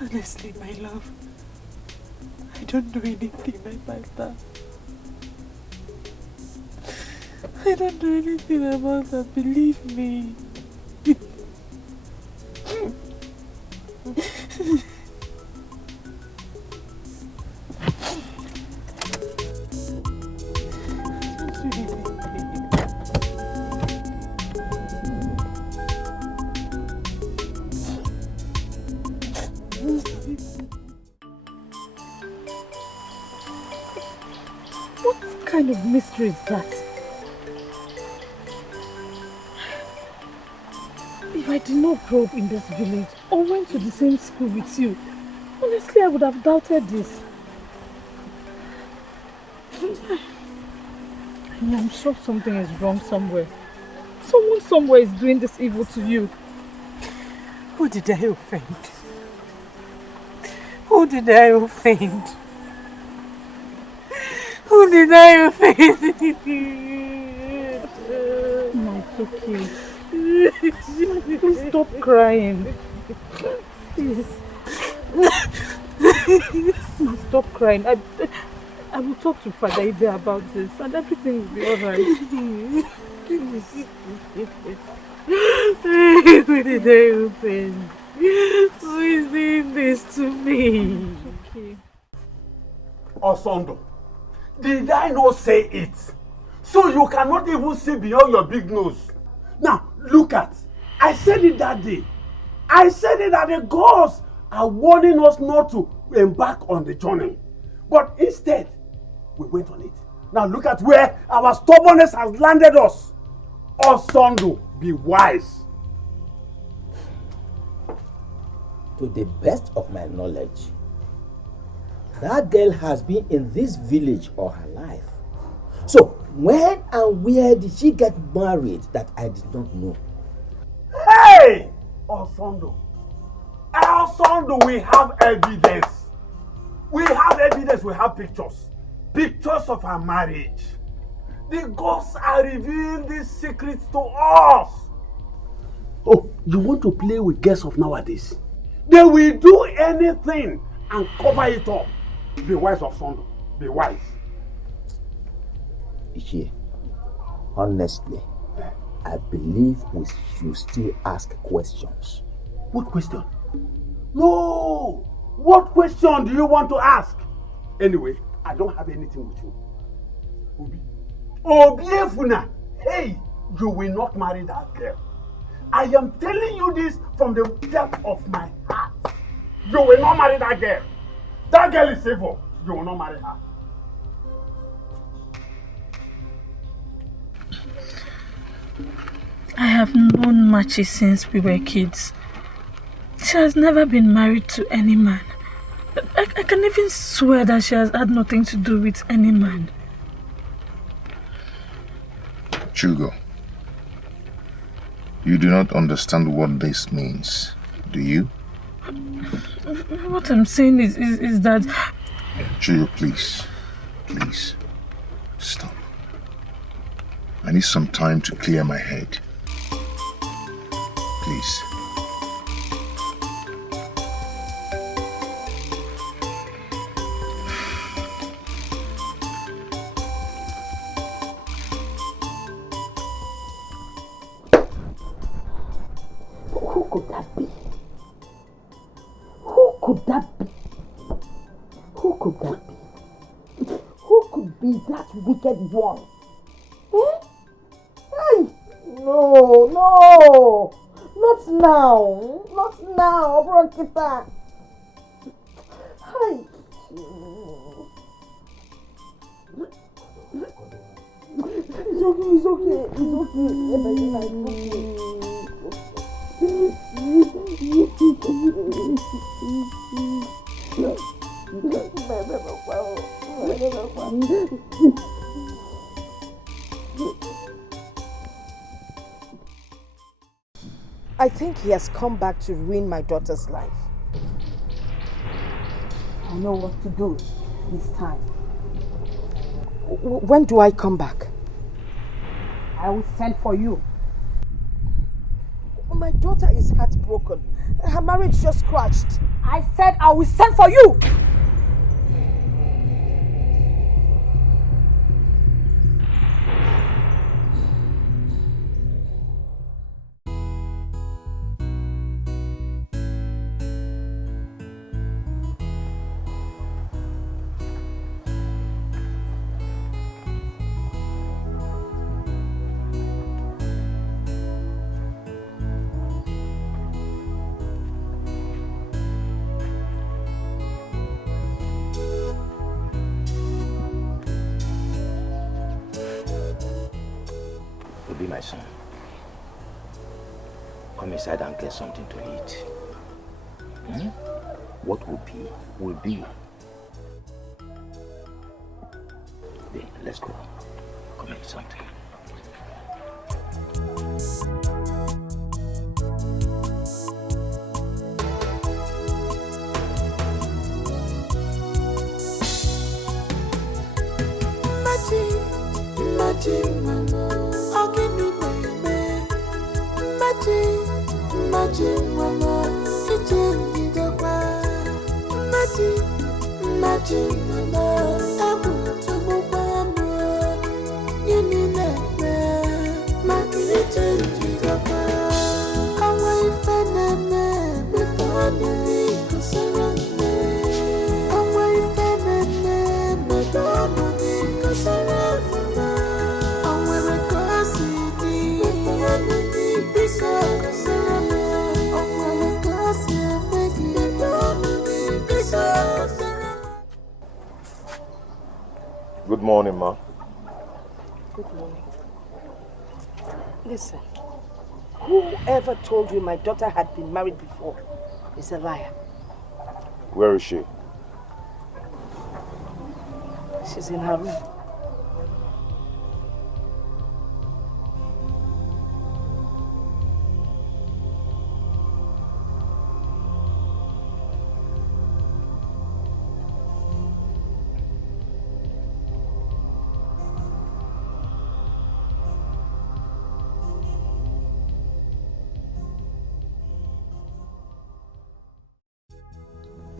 Honestly, my love, I don't know anything about that. I don't know anything about that, believe me. What kind of mystery is that? If I did not grow up in this village or went to the same school with you, honestly, I would have doubted this. And I'm sure something is wrong somewhere. Someone somewhere is doing this evil to you. Who did I offend? Who did I offend? Who did I offend? No, it's okay. Please stop crying. Please. Please stop crying. I will talk to Father Ibe about this and everything will be alright. Please. Who did I offend? Who is doing this to me? It's okay. Osondo, did I not say it? So you cannot even see beyond your big nose. Now, look at, I said it that day. I said it that the gods are warning us not to embark on the journey. But instead, we went on it. Now look at where our stubbornness has landed us. Osondo, be wise. To the best of my knowledge, that girl has been in this village all her life. So, when and where did she get married that I did not know? Hey! Osondo, we have evidence. We have evidence, we have pictures. Pictures of her marriage. The gods are revealing these secrets to us. Oh, you want to play with girls of nowadays? They will do anything and cover it up. Be wise, Osondo. Be wise. Ichie, honestly, I believe we should still ask questions. What question? No! What question do you want to ask? Anyway, I don't have anything with you. Obi. Obiefuna! Hey! You will not marry that girl. I am telling you this from the depth of my heart. You will not marry that girl. That girl is evil. You will not marry her. I have known Machi since we were kids. She has never been married to any man. I can even swear that she has had nothing to do with any man. Chugo, you do not understand what this means, do you? What I'm saying is that... Chugo, please. Please. Stop. I need some time to clear my head. Please. Who could that be? Who could that be? Who could that be? Who could be that wicked one? Eh? Hey! No, no! Not now! Not now, Bronkita! Hey! It's okay, it's okay, it's okay. I think he has come back to ruin my daughter's life. I know what to do this time. When do I come back? I will send for you. My daughter is heartbroken. Her marriage just crashed. I said I will send for you! Be my son. Come inside and get something to eat. What will be, will be. Then let's go. Come eat something. Magic, mama. Magic, mama, it's in the magic, mama, I want to move on. You need that, magic, in the I'm waiting for them, with money, cause I'm waiting for them, with money, cause I'm wearing custody, because Good morning, Ma. Good morning. Listen, whoever told you my daughter had been married before is a liar. Where is she? She's in her room.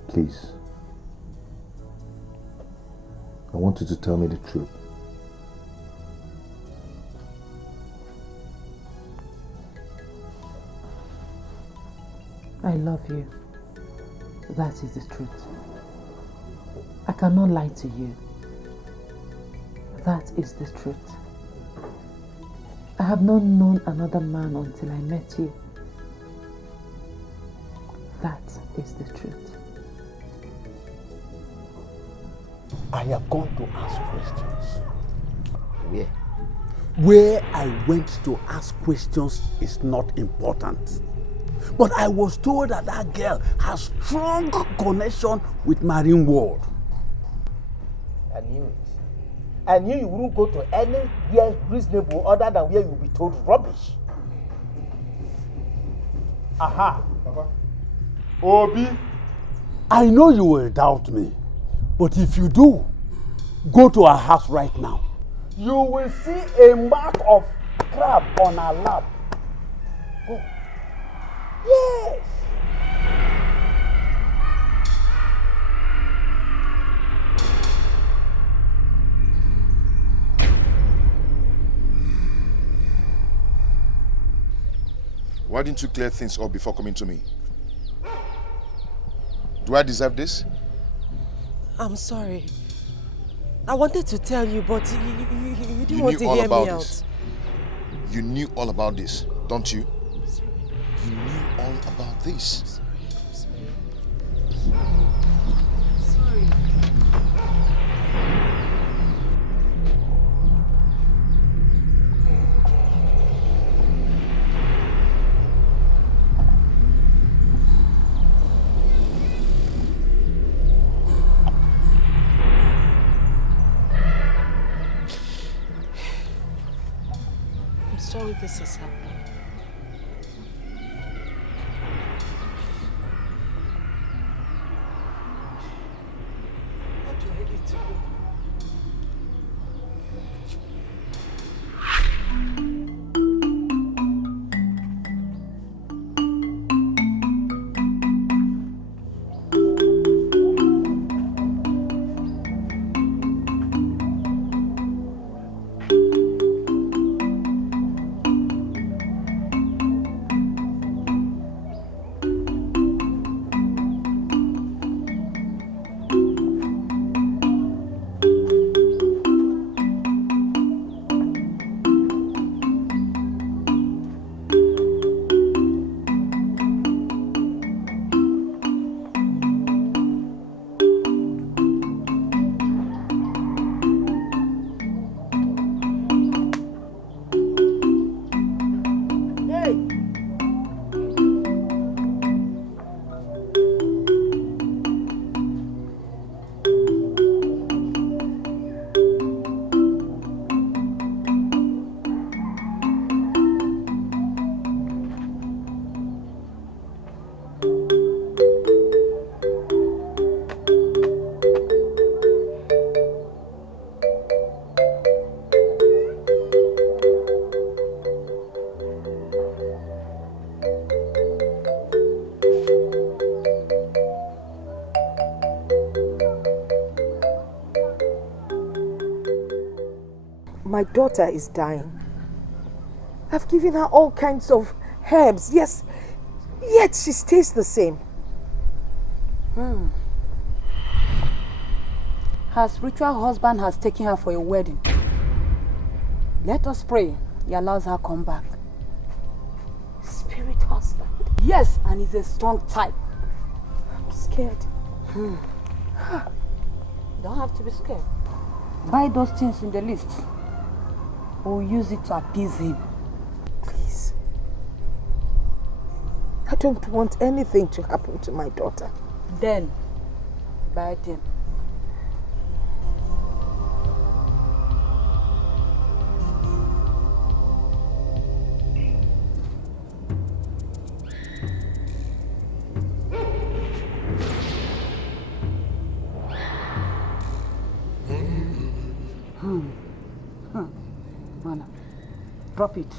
Please. I want you to tell me the truth. I love you. That is the truth. I cannot lie to you. That is the truth. I have not known another man until I met you. That is the truth. I have gone to ask questions. Where? Where I went to ask questions is not important. But I was told that that girl has strong connection with marine world. I knew it. I knew you wouldn't go to anywhere reasonable other than where you'll be told rubbish. Aha. Papa. Obi, I know you will doubt me, but if you do, go to our house right now. You will see a mark of crab on her lap. Go. Yes. Why didn't you clear things up before coming to me? Do I deserve this? I'm sorry. I wanted to tell you, but you didn't want to hear me out. You knew all about this, don't you? You knew all about this. Sorry. Sorry this is happening. What do I need to do? My daughter is dying. I've given her all kinds of herbs, yes, yet she stays the same. Her spiritual husband has taken her for a wedding. Let us pray he allows her come back. Spirit husband? Yes, and he's a strong type. I'm scared. You don't have to be scared. Buy those things in the list. We'll use it to appease him. Please. I don't want anything to happen to my daughter. Then, buy them. Anna, drop it.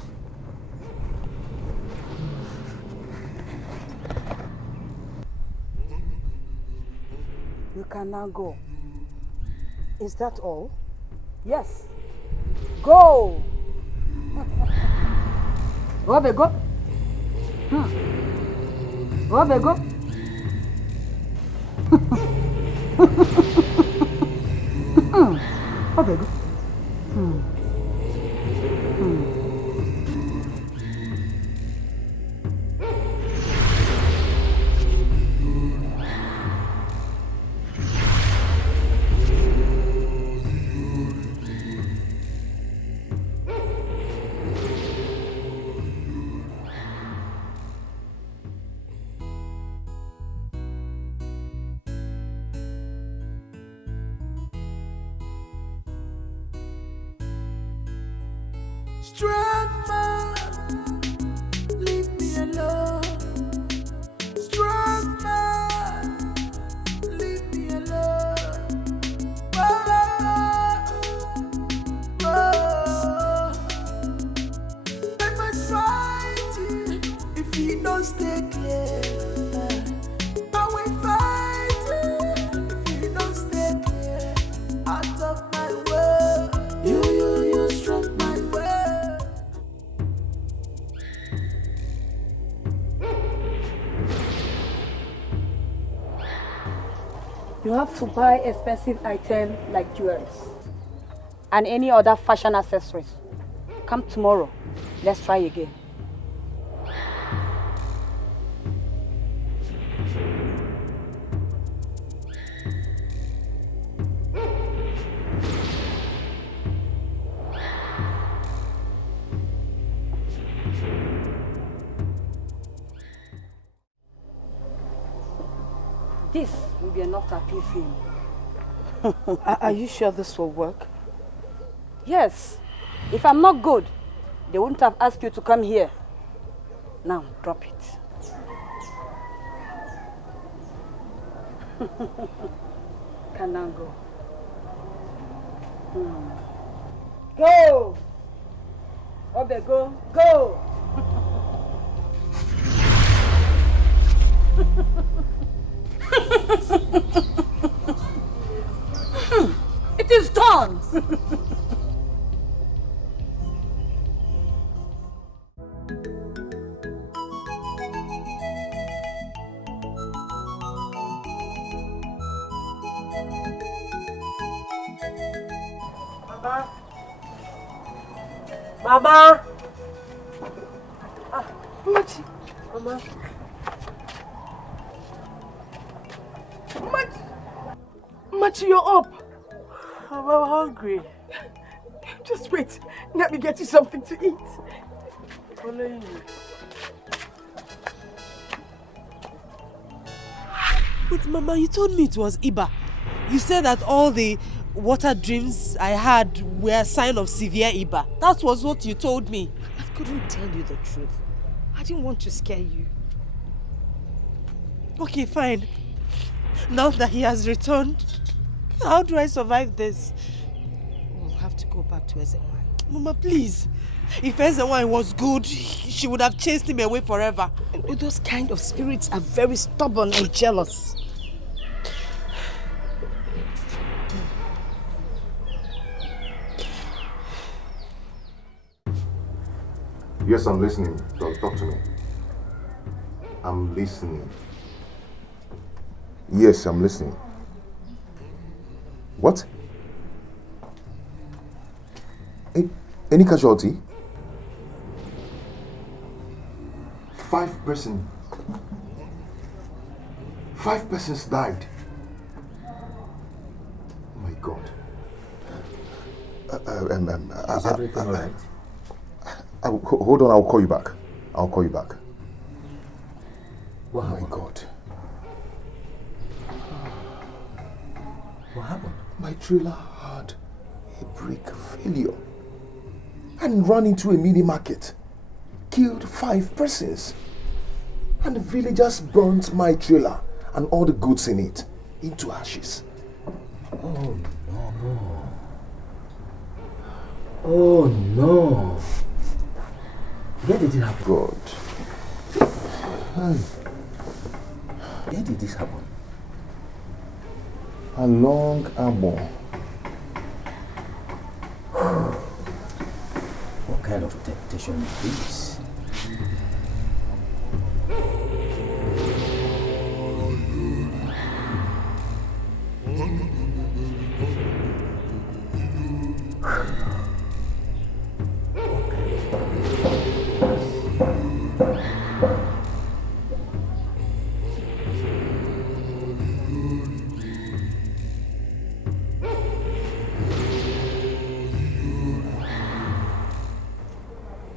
You can now go. Is that all? Yes. Go! Go, baby, go. Go, Bego. Go, Bego. Strong man, leave me alone. Strong man, leave me alone. Oh, oh. I must fight you if you don't stay clear. I will fight you if you don't stay clear. Out of my way, you struck my way. You have to buy expensive items like jewelry and any other fashion accessories. Come tomorrow. Let's try again. This will be enough to appease him. Are you sure this will work? Yes. If I'm not good, they wouldn't have asked you to come here. Now, drop it. Can now go. Go! Obe, go! Go! It is done! Mama! Machi! Mama! Machi, you're up! I'm hungry. Just wait. Let me get you something to eat. Following you. But Mama, you told me it was Iba. You said that all the water dreams I had were a sign of severe Iba. That was what you told me. I couldn't tell you the truth. I didn't want to scare you. Okay, fine. Now that he has returned, how do I survive this? We'll have to go back to Ezenwai. Mama, please. If Ezenwai was good, she would have chased him away forever. Those kind of spirits are very stubborn and jealous. Yes, I'm listening. Don't talk to me. I'm listening. Yes, I'm listening. What? Any casualty? 5 persons. 5 persons died. Oh my God. Is everything all right? Hold on, I'll call you back. I'll call you back. What Oh my happened? God. What happened? My trailer had a brake failure and ran into a mini market. Killed 5 persons. And the villagers burnt my trailer and all the goods in it into ashes. Oh no. Oh no. Where did it happen? God. Where did this happen? Along Abo. What kind of temptation is this?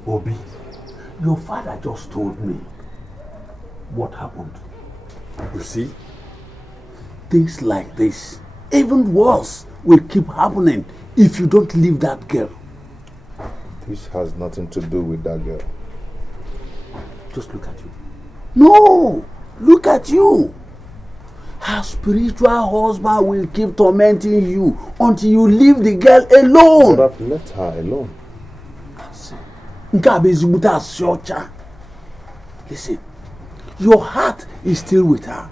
Obi, your father just told me what happened. You see, things like this, even worse, will keep happening if you don't leave that girl. This has nothing to do with that girl. Just look at you. No! Look at you! Her spiritual husband will keep tormenting you until you leave the girl alone. But I've left her alone. Listen, your heart is still with her.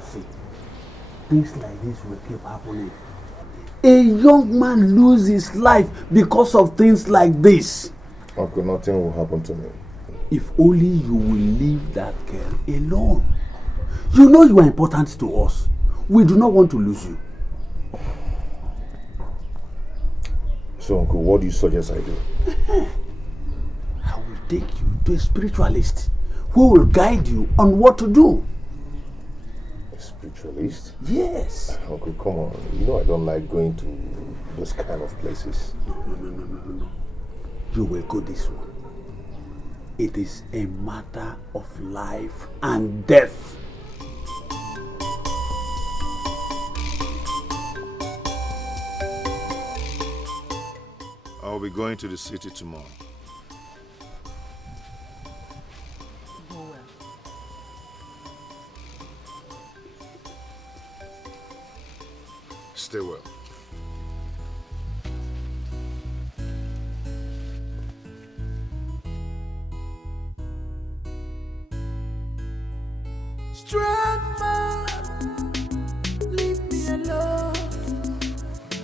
See, things like this will keep happening. A young man loses his life because of things like this. Uncle, nothing will happen to me. If only you will leave that girl alone. You know you are important to us. We do not want to lose you. So, Uncle, what do you suggest I do? I will take you to a spiritualist who will guide you on what to do. A spiritualist? Yes. Uncle, come on. You know I don't like going to those kind of places. No. You will go this one. It is a matter of life and death. I'll be going to the city tomorrow. Go well. Stay well. Strong man, leave me alone.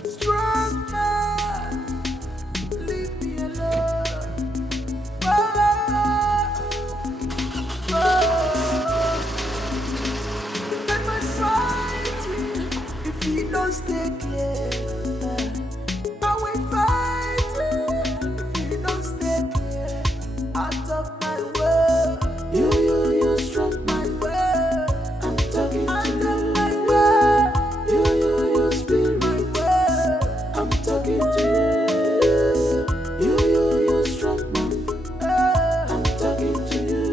Strong man, leave me alone. I must fight you if you don't stay clear. I will fight you if you don't stay clear. Out of my way. You struck my way. I'm talking to you. You spin my way. I'm talking to you. You struck my way. I'm talking to you.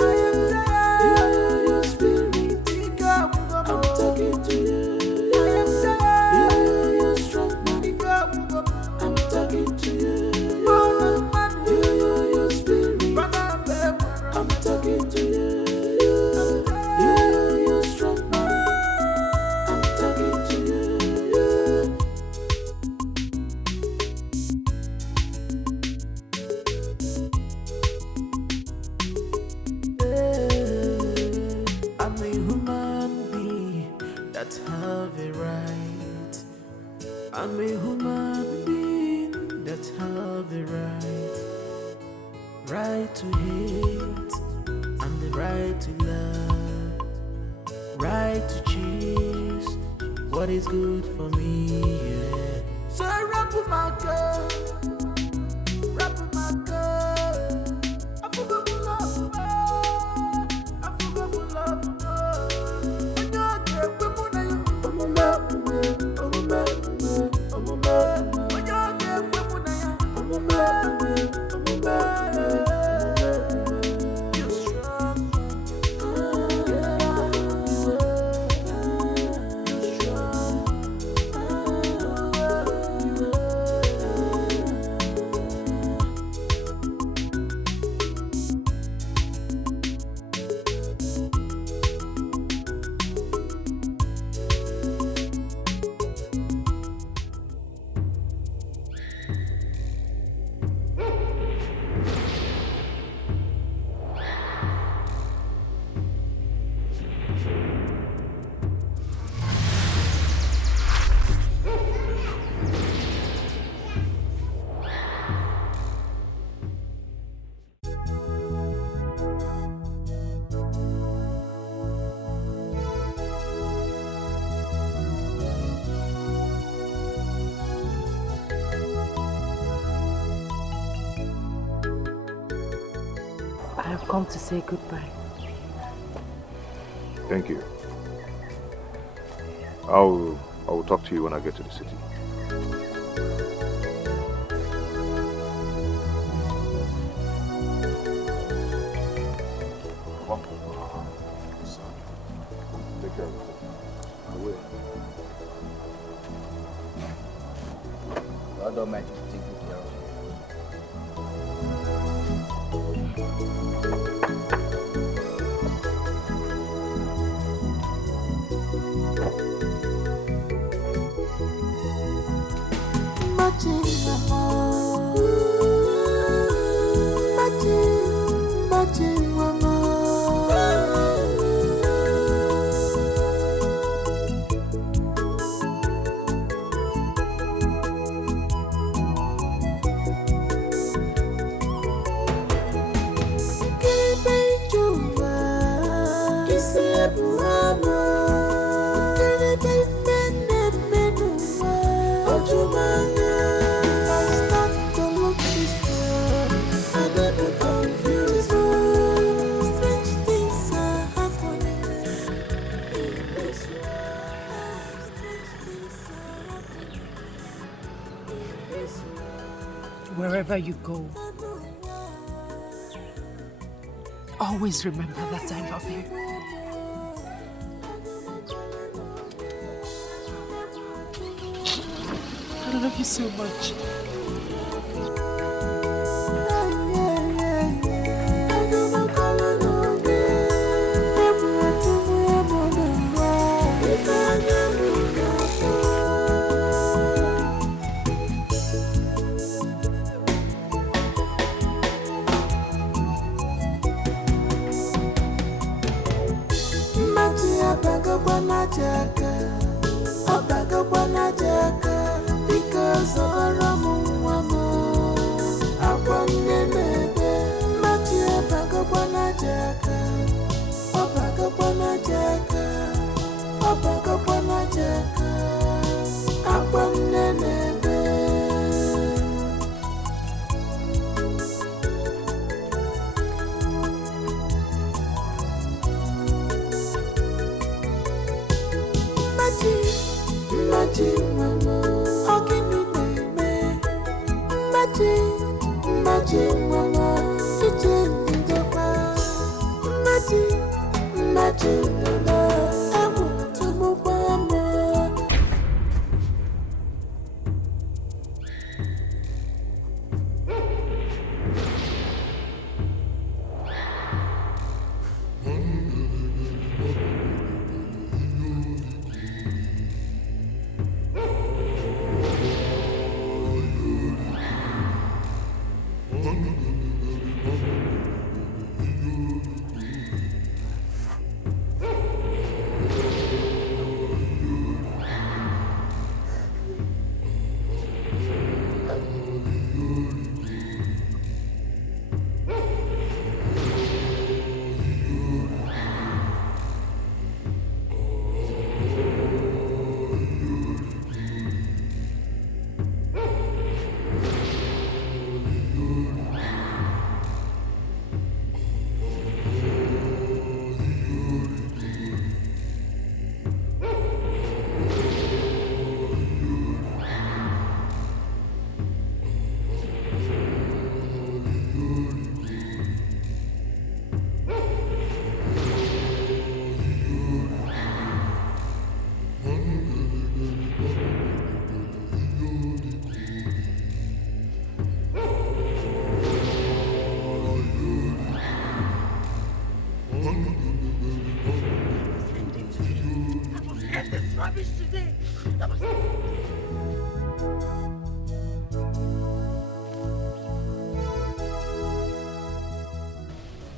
I am tired. You spirit. I'm talking to you. I am tired. You struck my way. I'm talking to you. You spirit. I'm talking to you. You struck me. I'm talking to you. I'm a human being that have a right. I'm a human being that have a right. Right to hate and the right to love, right to choose what is good for me, yeah. So I rap with my girl, rap with my girl. I forgot to love her, I forgot to love her. When you're there, when you're come to say goodbye. Thank you. I will talk to you when I get to the city. Take care of yourself. I will. God Almighty will take good care of you. Wherever you go, always remember that I love you. I love you so much.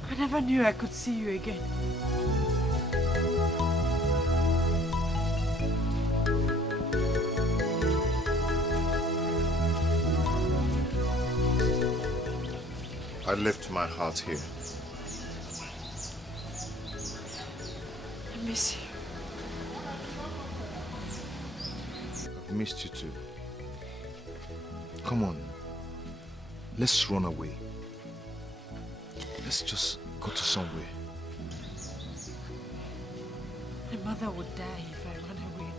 Because I never knew I could see you again. I left my heart here. I miss you. I've missed you too. Come on. Let's run away. Let's just go to somewhere. My mother would die if I run away.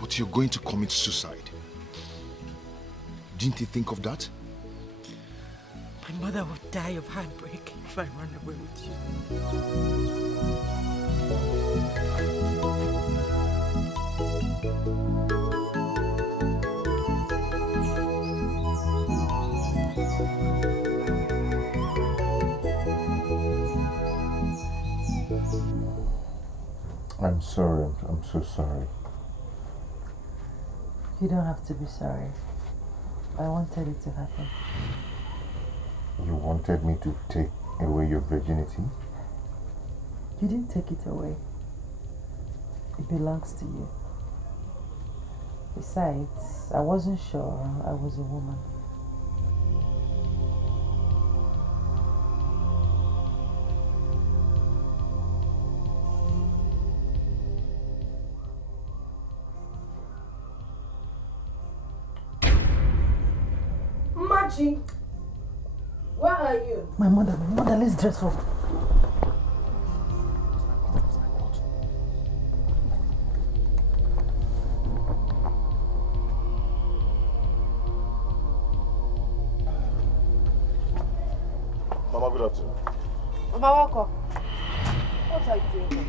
But you're going to commit suicide. Didn't you think of that? My mother would die of heartbreak if I run away with you. I'm sorry. I'm so sorry. You don't have to be sorry. I wanted it to happen. You wanted me to take away your virginity? You didn't take it away. It belongs to you. Besides, I wasn't sure I was a woman. Machi, where are you? My mother, let's dress up. Mama, good afternoon. Mama, welcome. What are you doing here?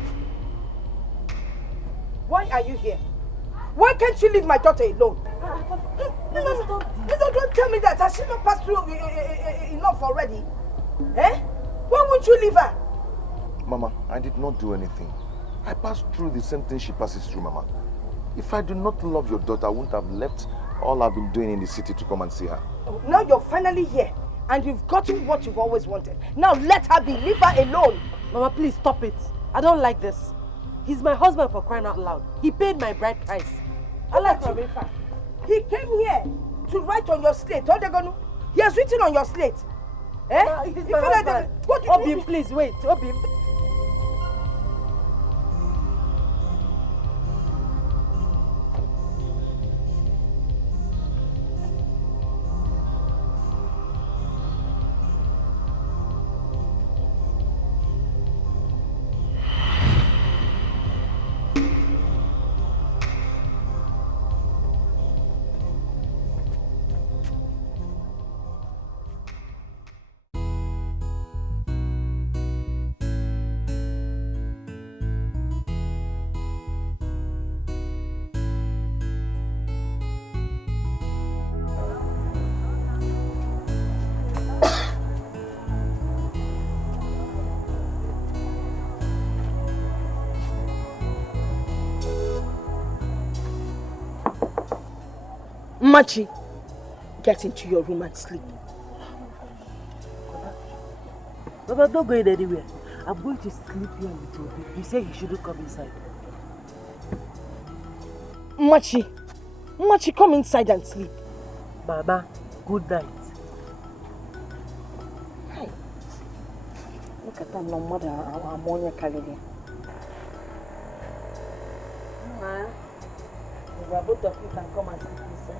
Why are you here? Why can't you leave my daughter alone? No, don't tell me that. Has she not passed through enough already? Eh? Why won't you leave her? Mama, I did not do anything. I passed through the same thing she passes through, Mama. If I do not love your daughter, I wouldn't have left all I've been doing in the city to come and see her. Now you're finally here and you've gotten what you've always wanted. Now let her be. Leave her alone. Mama, please stop it. I don't like this. He's my husband, for crying out loud. He paid my bride price. I like him. He came here to write on your slate. He has written on your slate. Eh? He's my husband. What do Obim, please wait. Obim. Machi, get into your room and sleep. Baba, I'm not going anywhere. I'm going to sleep here with Obi. He said he shouldn't come inside. Machi, come inside and sleep. Mama, good night. Hi. Look at that, no mother, I'm on your calendar. Both of you can come and sleep inside.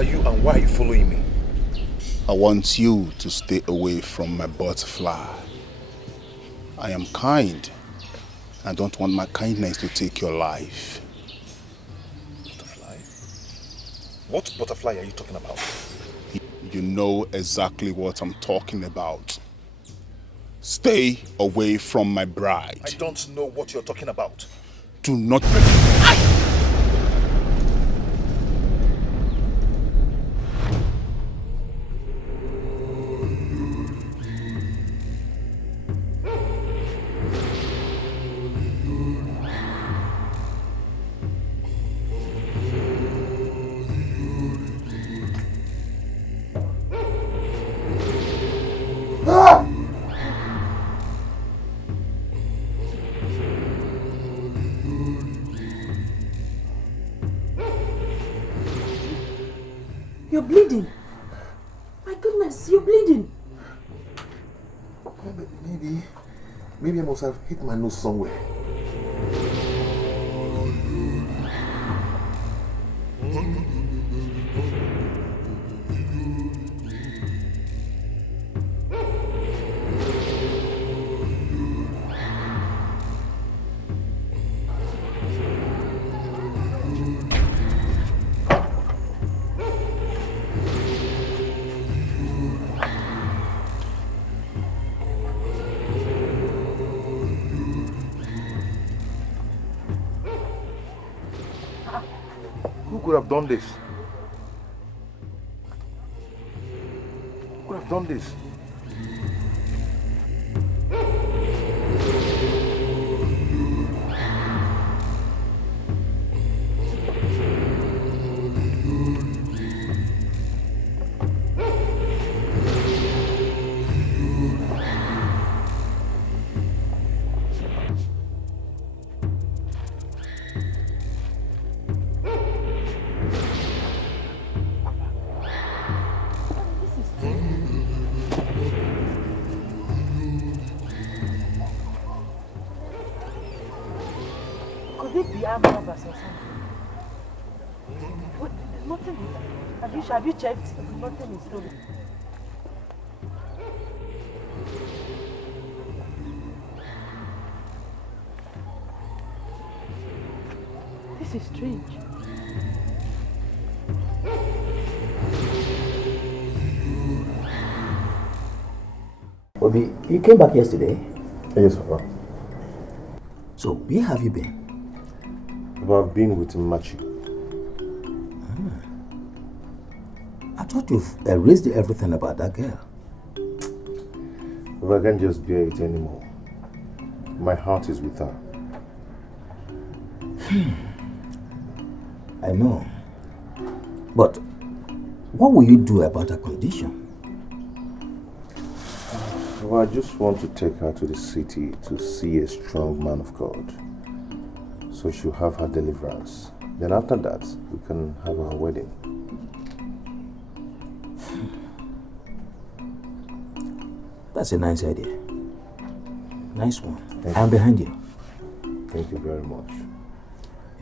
are you and why are you following me? I want you to stay away from my butterfly. I am kind. I don't want my kindness to take your life. Butterfly? What butterfly are you talking about? You know exactly what I'm talking about. Stay away from my bride. I don't know what you're talking about. Do not... You're bleeding. My goodness, you're bleeding. Maybe I must have hit my nose somewhere. Who could have done this? Who could have done this? Could it be armed robbers or something? What? Nothing is. Have you checked? Nothing is stolen. This is strange. Obi, you came back yesterday? Yes, Papa. So, where have you been? I've been with Machi. I thought you've erased everything about that girl. But I can't just bear it anymore. My heart is with her. I know. But what will you do about her condition? Well, I just want to take her to the city to see a strong man of God. So she'll have her deliverance. Then after that, we can have our wedding. That's a nice idea. Nice one. I'm behind you. Thank you very much.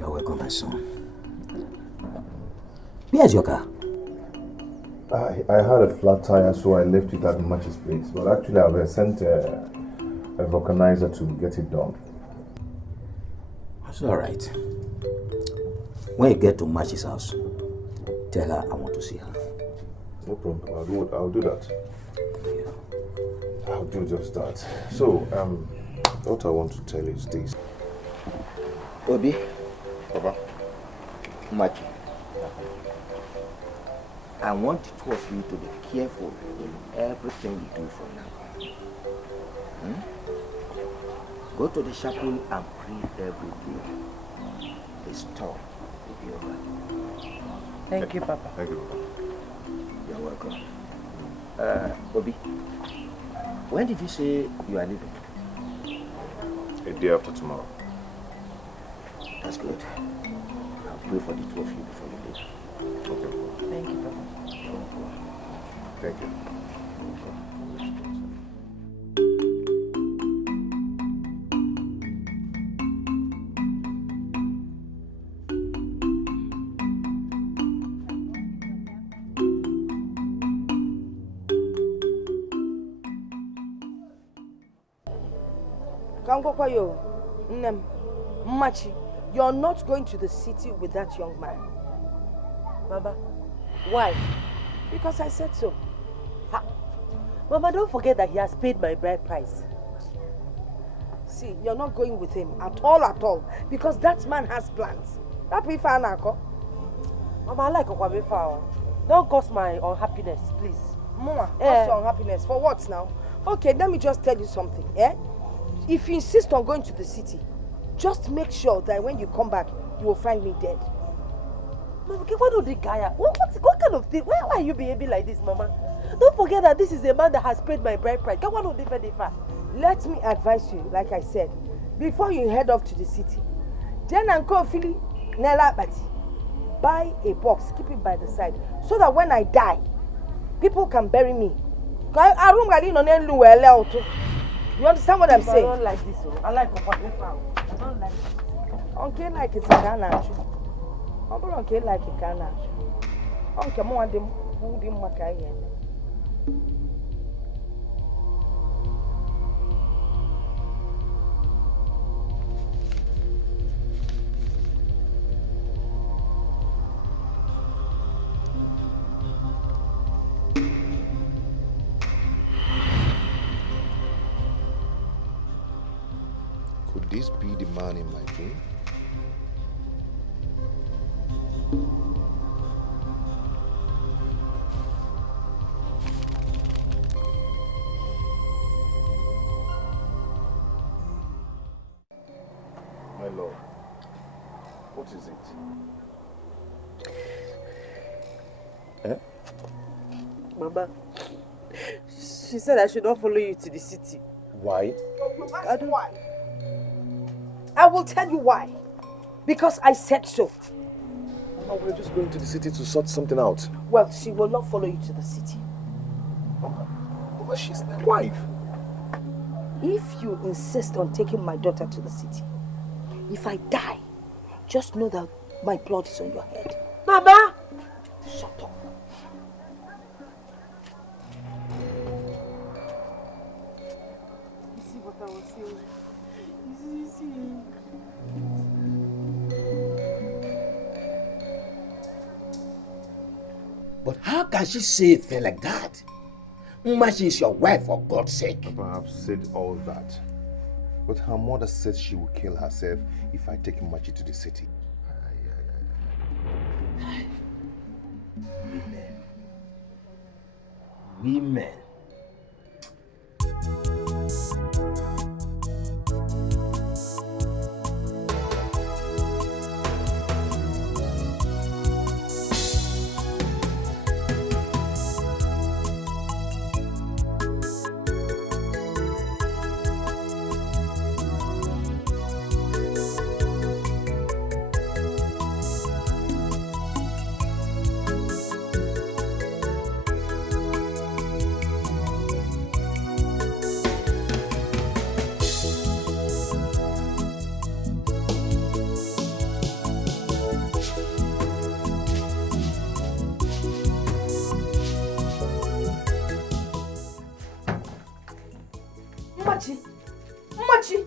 You're welcome, my son. Where's your car? I had a flat tire, so I left it at Machi's place. But actually, I've sent a vulcanizer to get it done. It's all right. When you get to Machi's house, tell her I want to see her. No problem. I'll do that. I'll do just that. So, what I want to tell you is this. Obi. Papa. Machi. I want the two of you to be careful in everything you do from now on. Go to the chapel and pray every day. The storm will be over. Thank you, Papa. Thank you, Papa. You're welcome. Obi, when did you say you are leaving? A day after tomorrow. That's good. I'll pray for the two of you before you leave. Okay. Thank you, Papa. Thank you. Machi, you're not going to the city with that young man. Mama, why? Because I said so. Ha. Mama, don't forget that he has paid my bride price. See, you're not going with him at all, because that man has plans. Mama, I like Okwabefa. Don't cause my unhappiness, please. Mama, what's your unhappiness? For what now? Okay, let me just tell you something, eh? If you insist on going to the city, just make sure that when you come back, you will find me dead. Mama, what do the guy? What kind of thing? Why are you behaving like this, Mama? Don't forget that this is a man that has paid my bride price. Let me advise you, like I said, before you head off to the city, Jen and Kofi, Nella Bati, buy a box, keep it by the side, so that when I die, people can bury me. You understand what I'm saying? I don't like this. I like Okwabefa. I don't like it. Okay, like it's a Ghana. Okay, like a Ghana. Okay, more than who didn't make a Could this be the man in my dream? My lord, what is it? Mama, she said I should not follow you to the city. Why? I don't. Why? I will tell you why. Because I said so. Mama, we're just going to the city to sort something out. Well, she will not follow you to the city. Mama, she's my wife. If you insist on taking my daughter to the city, if I die, just know that my blood is on your head. Mama! Shut up. You see what I was saying? You see. But how can she say a thing like that? She is your wife, for God's sake. Papa, I've said all that. But her mother said she will kill herself if I take Machi to the city. Women. Machi,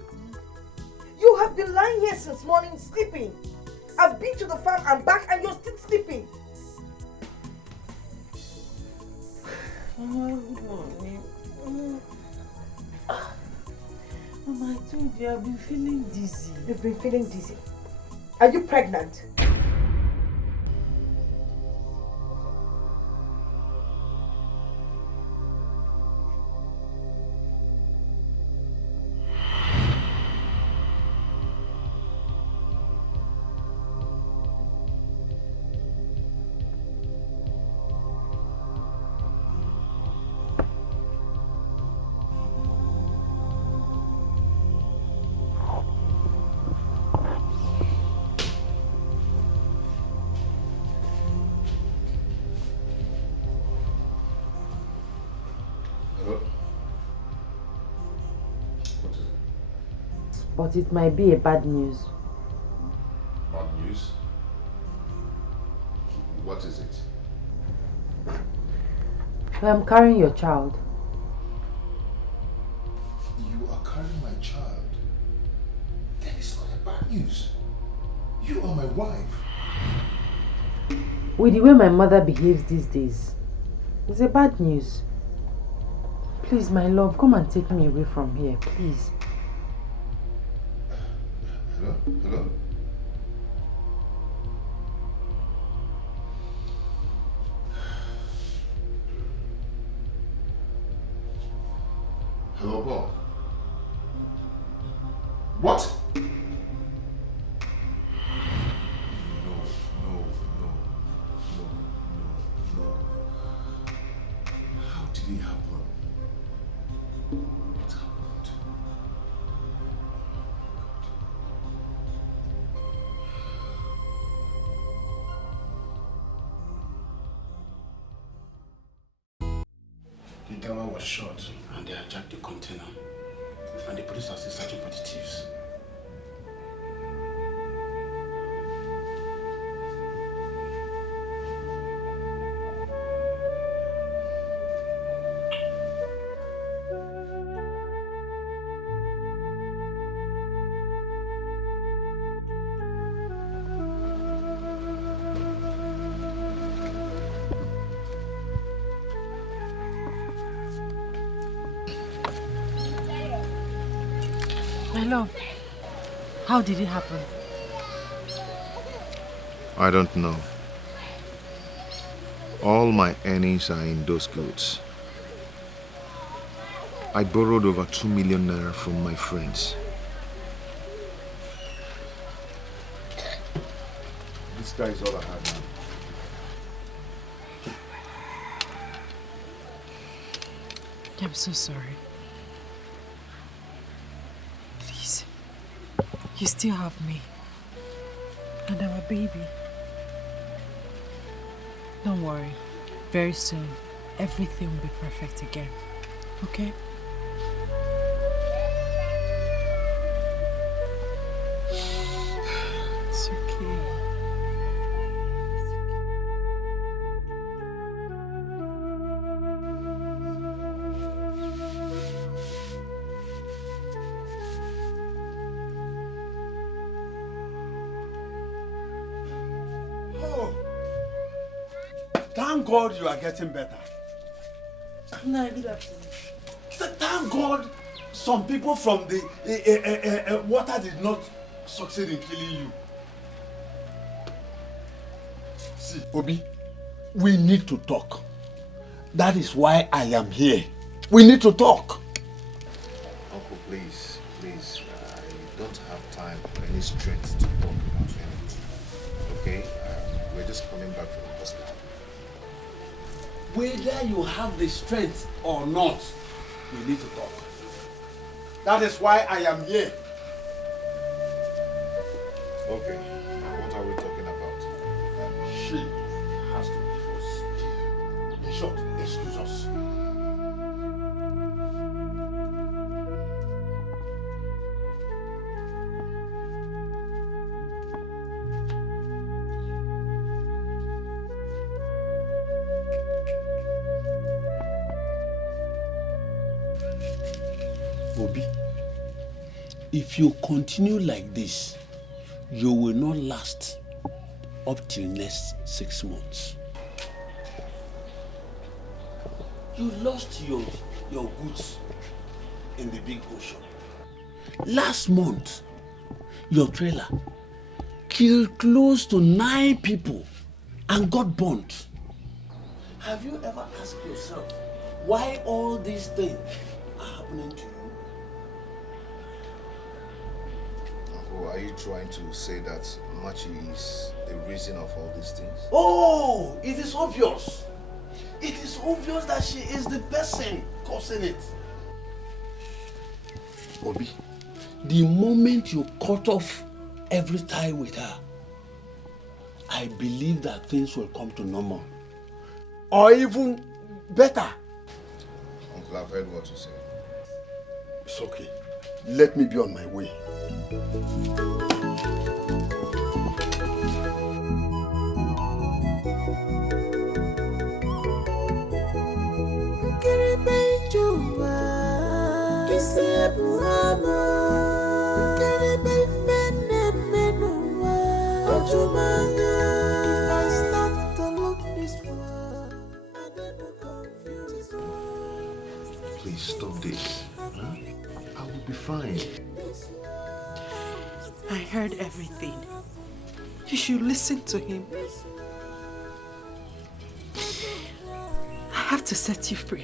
you have been lying here since morning sleeping. I've been to the farm and back and you're still sleeping. Mama, good morning. Mama, I told you I've been feeling dizzy. You've been feeling dizzy? Are you pregnant? But it might be a bad news. Bad news? What is it? I'm carrying your child. You are carrying my child? news. You are my wife. With the way my mother behaves these days, it's a bad news. Please, my love, come and take me away from here, please. Hello? Hello? Hello, Bob. What? No. How did it happen? What happened? The driver was shot and they hijacked the container. And the police are still searching for the thieves. My love, how did it happen? I don't know. All my earnings are in those goods. I borrowed over 2 million naira from my friends. This guy is all I have now. I'm so sorry. Please, you still have me and our baby. Don't worry. Very soon, everything will be perfect again. Okay? It's okay. Oh, thank God you are getting better. No, good afternoon. Thank God some people from the water did not succeed in killing you. See, Obi, we need to talk. That is why I am here. We need to talk. Uncle, please, I don't have time or any strength to talk about anything. Okay? We're just coming back from the hospital. Whether you have the strength or not, we need to talk. That is why I am here. Okay. What are we talking about? She has to divorce. In short, excuse us. Obi, if you continue like this, you will not last up till next 6 months. You lost your goods in the big ocean. Last month, your trailer killed close to 9 people and got burnt. Have you ever asked yourself why all these things are happening to you? Uncle, are you trying to say that Machi is the reason of all these things? Oh, it is obvious. It is obvious that she is the person causing it. Obi, the moment you cut off every tie with her, I believe that things will come to normal. Or even better. Uncle, I've heard what you said. It's okay. Let me be on my way. Kiribe I heard everything. You should listen to him. I have to set you free.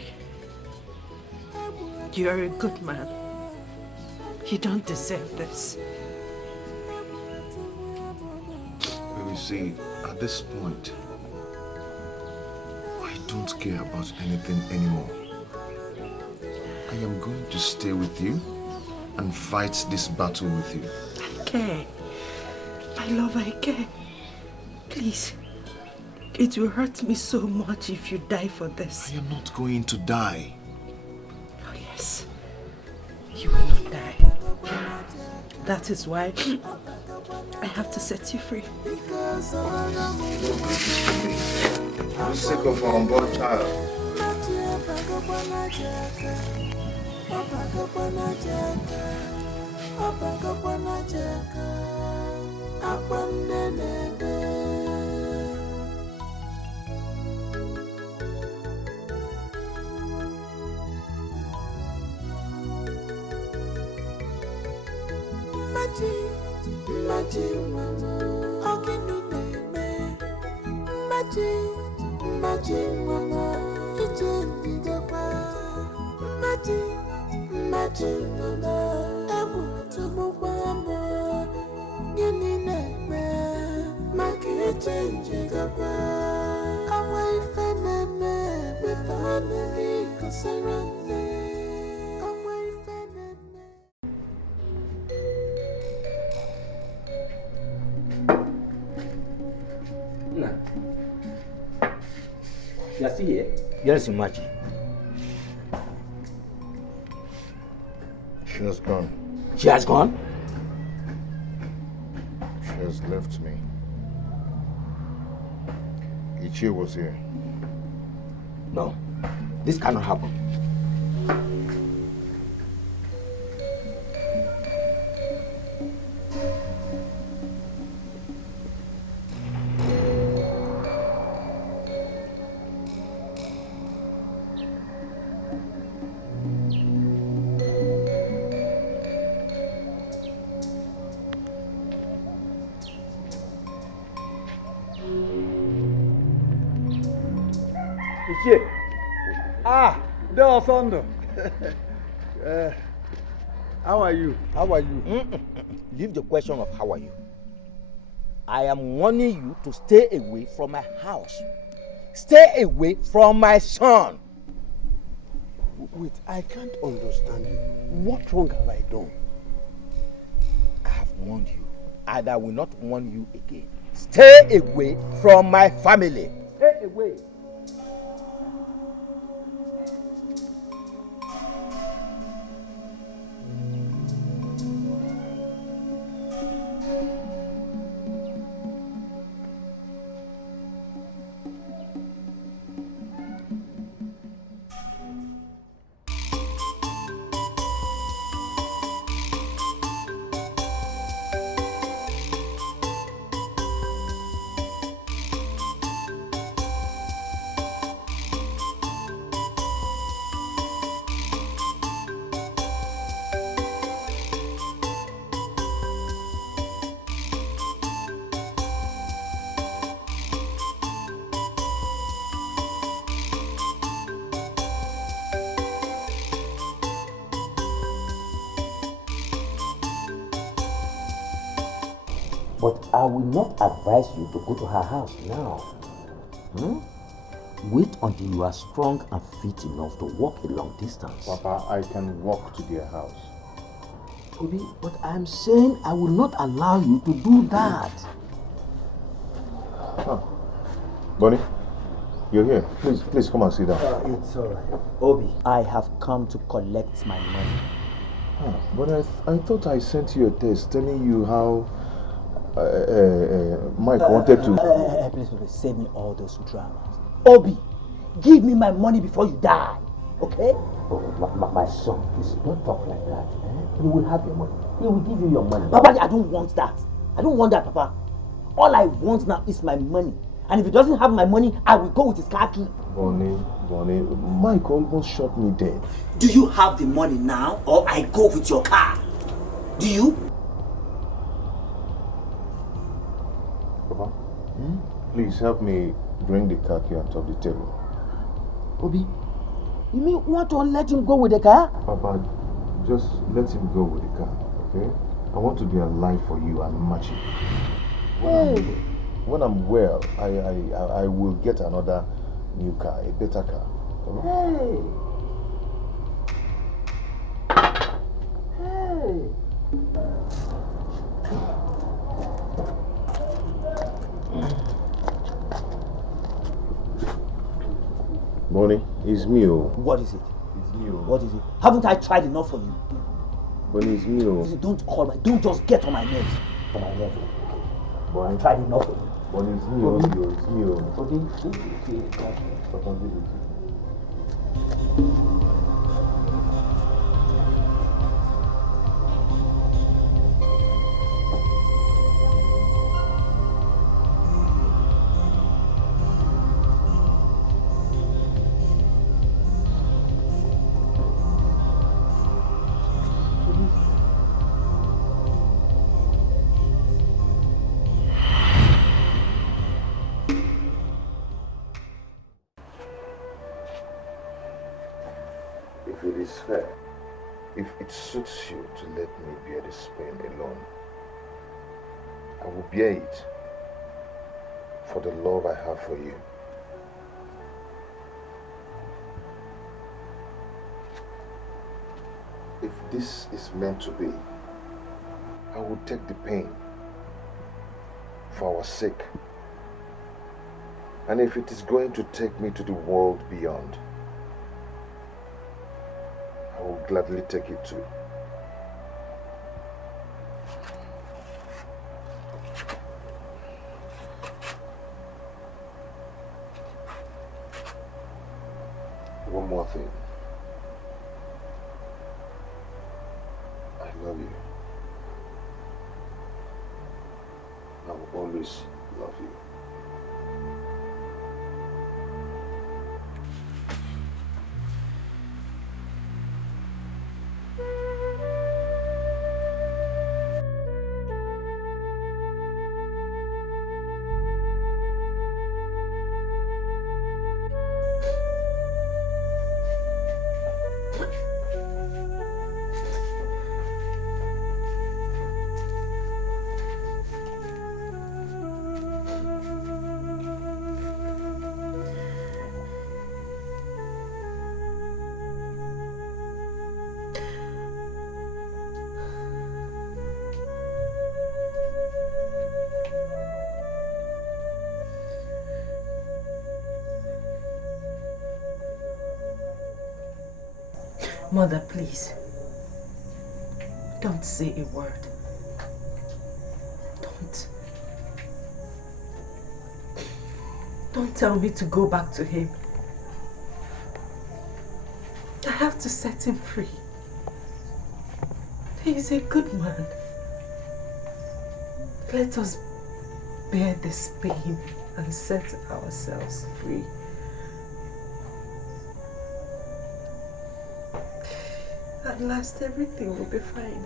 You are a good man. You don't deserve this. You see, at this point, I don't care about anything anymore. I am going to stay with you and fight this battle with you. I care. My love, I care. Please. It will hurt me so much if you die for this. I am not going to die. Oh yes. You will not die. That is why I have to set you free. I'm sick of our unborn child. You are still here? Yes, Imaji. She has gone. She has gone? She has left me. Ichie was here. No, this cannot happen. Thunder. How are you? How are you? Leave the question of how are you. I am warning you to stay away from my house. Stay away from my son. Wait, I can't understand you. What wrong have I done? I have warned you, and I will not warn you again. Stay away from my family. Stay away. But I will not advise you to go to her house now. Wait until you are strong and fit enough to walk a long distance. Papa, I can walk to their house. Obi, but I'm saying I will not allow you to do that. Bonnie, you're here. Please come and sit down. It's alright. Obi, I have come to collect my money. But I thought I sent you a text telling you how Mike wanted to... Please, save me all those dramas. Obi, give me my money before you die, okay? My son, please don't talk like that. You will have your money. He will give you your money. Papa, I don't want that. I don't want that, Papa. All I want now is my money. And if he doesn't have my money, I will go with his car key. Bonnie, Mike almost shot me dead. Do you have the money now, or I go with your car? Do you? Please help me bring the car key on top of the table. Obi, you mean want to let him go with the car? Papa, just let him go with the car, okay? I want to be alive for you and match it. When I'm well, I will get another new car, a better car. Hey. Hey. Bonnie, it's me. What is it? It's me. What is it? Haven't I tried enough for you? Bonnie, it's me. Don't call me. Don't just get on my nerves. On my nerves. But I tried enough for you. Bonnie, it's me. It's me. Papa, give it. If it is fair, if it suits you to let me bear this pain alone, I will bear it for the love I have for you. If this is meant to be, I will take the pain for our sake. And if it is going to take me to the world beyond, I will gladly take it too. One more thing. I love you. I will always love you. Mother, please. Don't say a word. Don't tell me to go back to him. I have to set him free. He's a good man. Let us bear this pain and set ourselves free. At last, everything will be fine.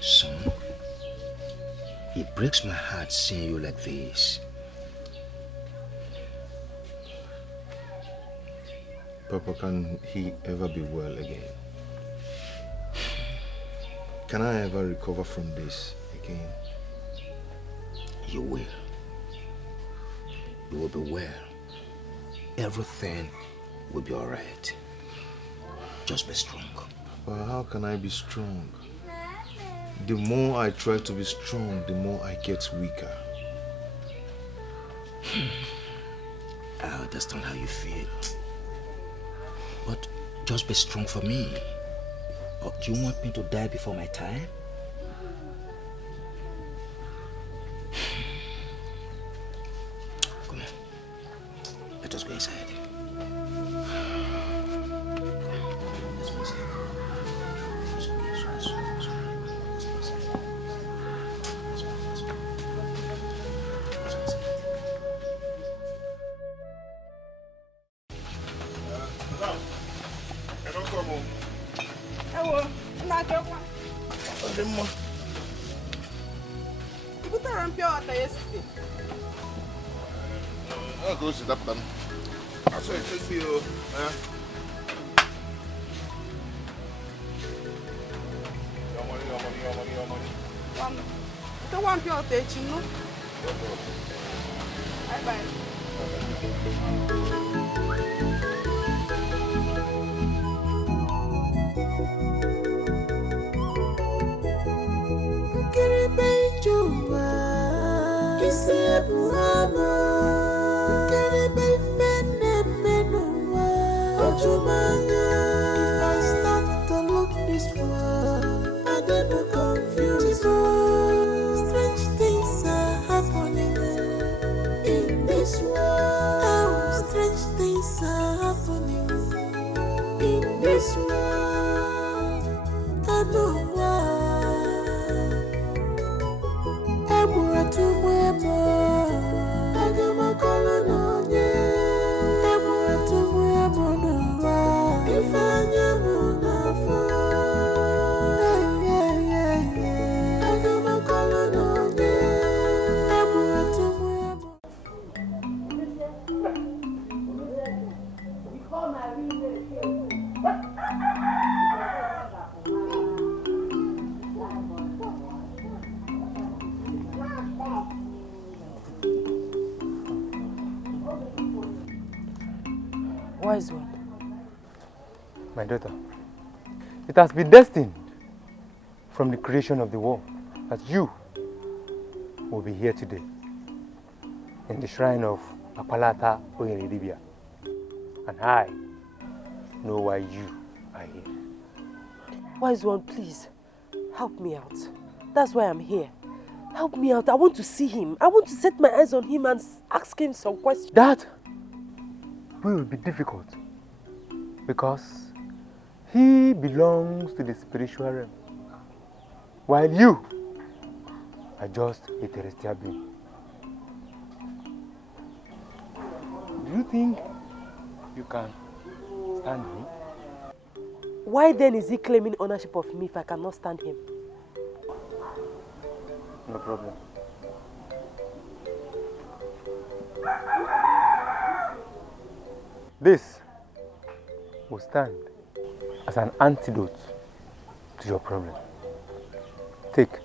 Son, it breaks my heart seeing you like this. Papa, can he ever be well again? Can I ever recover from this again? You will. You will be well. Everything will be alright. Just be strong. But how can I be strong? The more I try to be strong, the more I get weaker. I understand how you feel. But just be strong for me. Or do you want me to die before my time? Come on. Let us go inside. Let's go inside. Let's go inside. I'll go sit up then. I saw it take you. Your money. The one pure teaching, no? Bye. If I start to look this way, I get more confused. Strange things are happening in this world. Oh, strange things are happening in this world. I know why. I brought to my mom. I got my color on you. I brought to my mom. If I never know. I got my color on you. I brought to my mom. Wise one. My daughter, it has been destined from the creation of the world that you will be here today in the shrine of Apalata Oyenidibia. And I know why you are here. Wise one, please, help me out. That's why I'm here. Help me out. I want to see him. I want to set my eyes on him and ask him some questions. That will be difficult because he belongs to the spiritual realm, while you are just a terrestrial being. Do you think you can stand him? Why then is he claiming ownership of me if I cannot stand him? No problem. This will stand as an antidote to your problem. Take.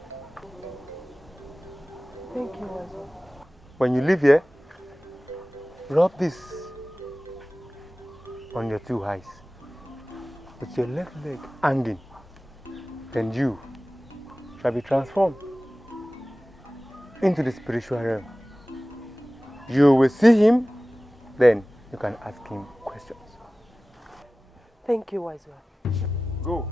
Thank you, Wazoo. When you leave here, rub this on your two eyes with your left leg hanging. Then you shall be transformed into the spiritual realm. You will see him, then you can ask him questions. Thank you, Wise one. Go.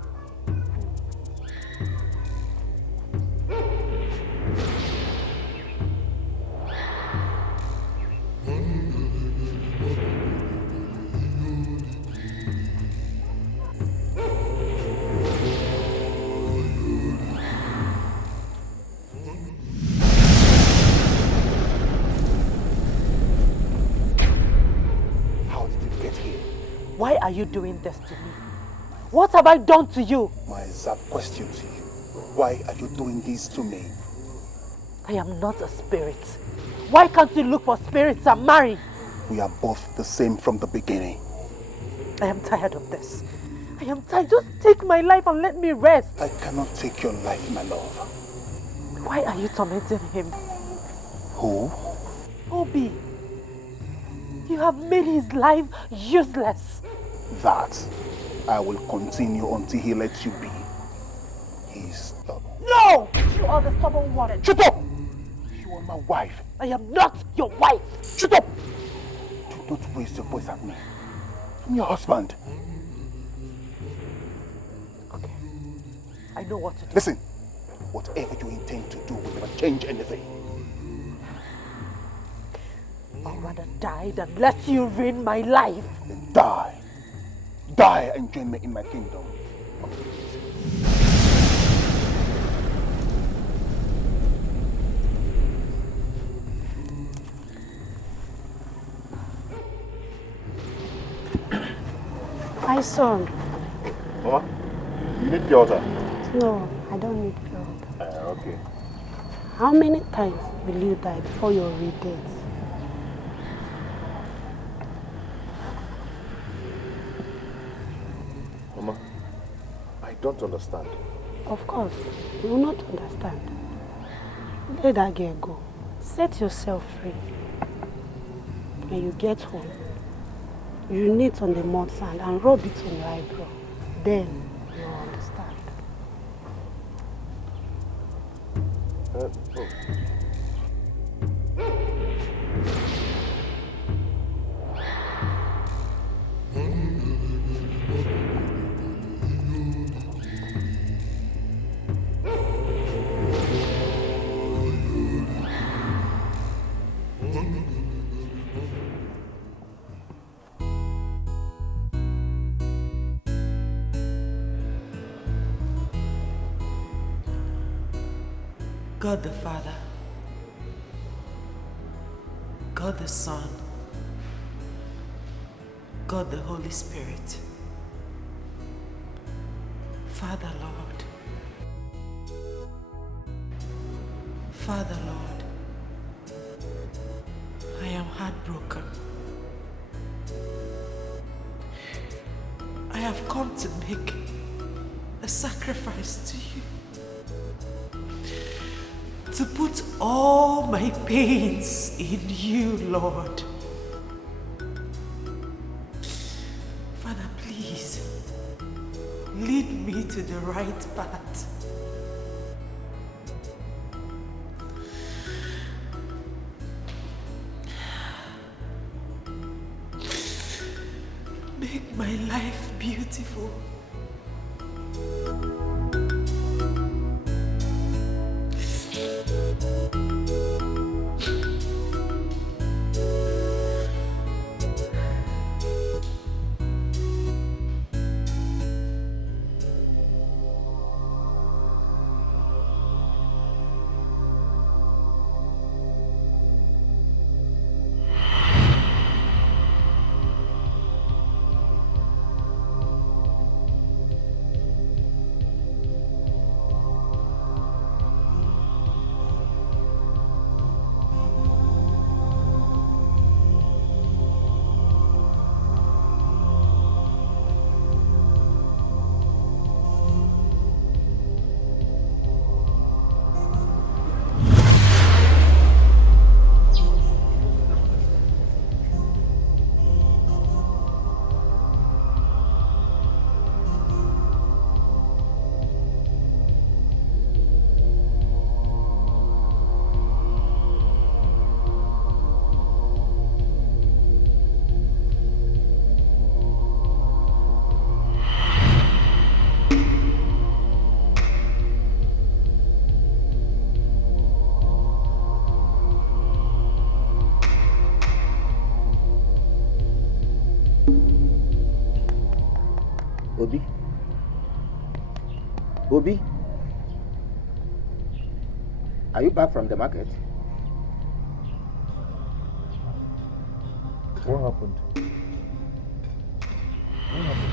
Why are you doing this to me? What have I done to you? My exact question to you. Why are you doing this to me? I am not a spirit. Why can't you look for spirits and marry? We are both the same from the beginning. I am tired of this. I am tired. Just take my life and let me rest. I cannot take your life, my love. Why are you tormenting him? Who? Obi. You have made his life useless. That I will continue until he lets you be. He's stubborn. No! You are the stubborn one. Shut up! You are my wife. I am not your wife. Shut up! Do not raise your voice at me. I'm your husband. Okay. I know what to do. Listen, whatever you intend to do will never change anything. I'd rather die than let you ruin my life. Then die. Die and join me in my kingdom. My son. Mama, you need the altar. No, I don't need blood. Okay. How many times will you die before you're dead? Mama, I don't understand. Of course, you will not understand. Let that girl go. Set yourself free. When you get home, you knit on the mud sand and rub it on your eyebrow. Then you will understand. Oh. God the Father, God the Son, God the Holy Spirit. Father Lord, Father Lord, I am heartbroken. I have come to make a sacrifice to you. To put all my pains in you, Lord. Father, please, lead me to the right path. Make my life beautiful. Obi? Obi? Are you back from the market? What happened? What happened?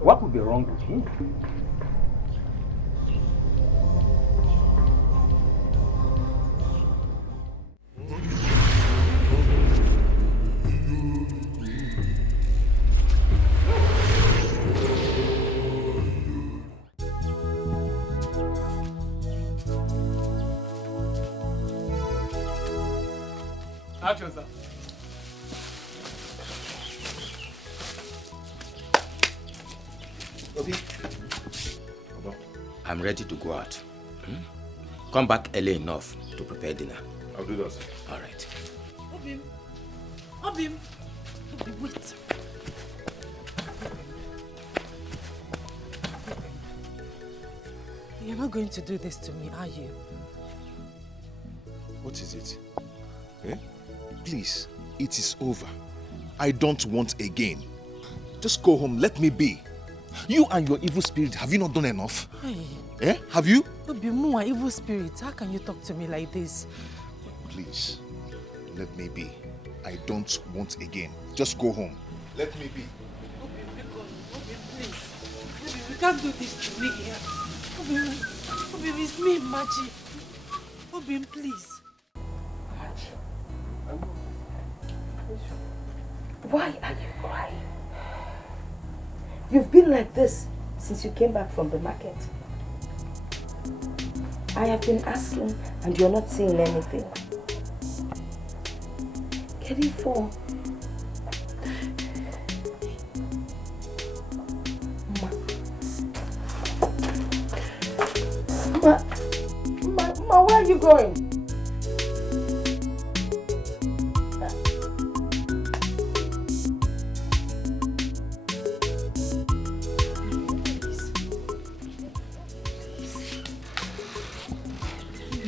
What could be wrong with him? Action, sir. Obi, I'm ready to go out. come back early enough to prepare dinner. I'll do that. All right. Obim. Obim. Obim, wait. You're not going to do this to me, are you? What is it? Eh? Please, it is over. I don't want again. Just go home, let me be. You and your evil spirit, have you not done enough? Hey. Eh? Have you? Obimu, an evil spirit. How can you talk to me like this? Please, let me be. I don't want again. Just go home. Let me be. Obim, please. Obim, you can't do this to me here. Obim, it's me, Machi. Obim, please. Why are you crying? You've been like this since you came back from the market. I have been asking and you're not saying anything. Get it for? Ma, where are you going?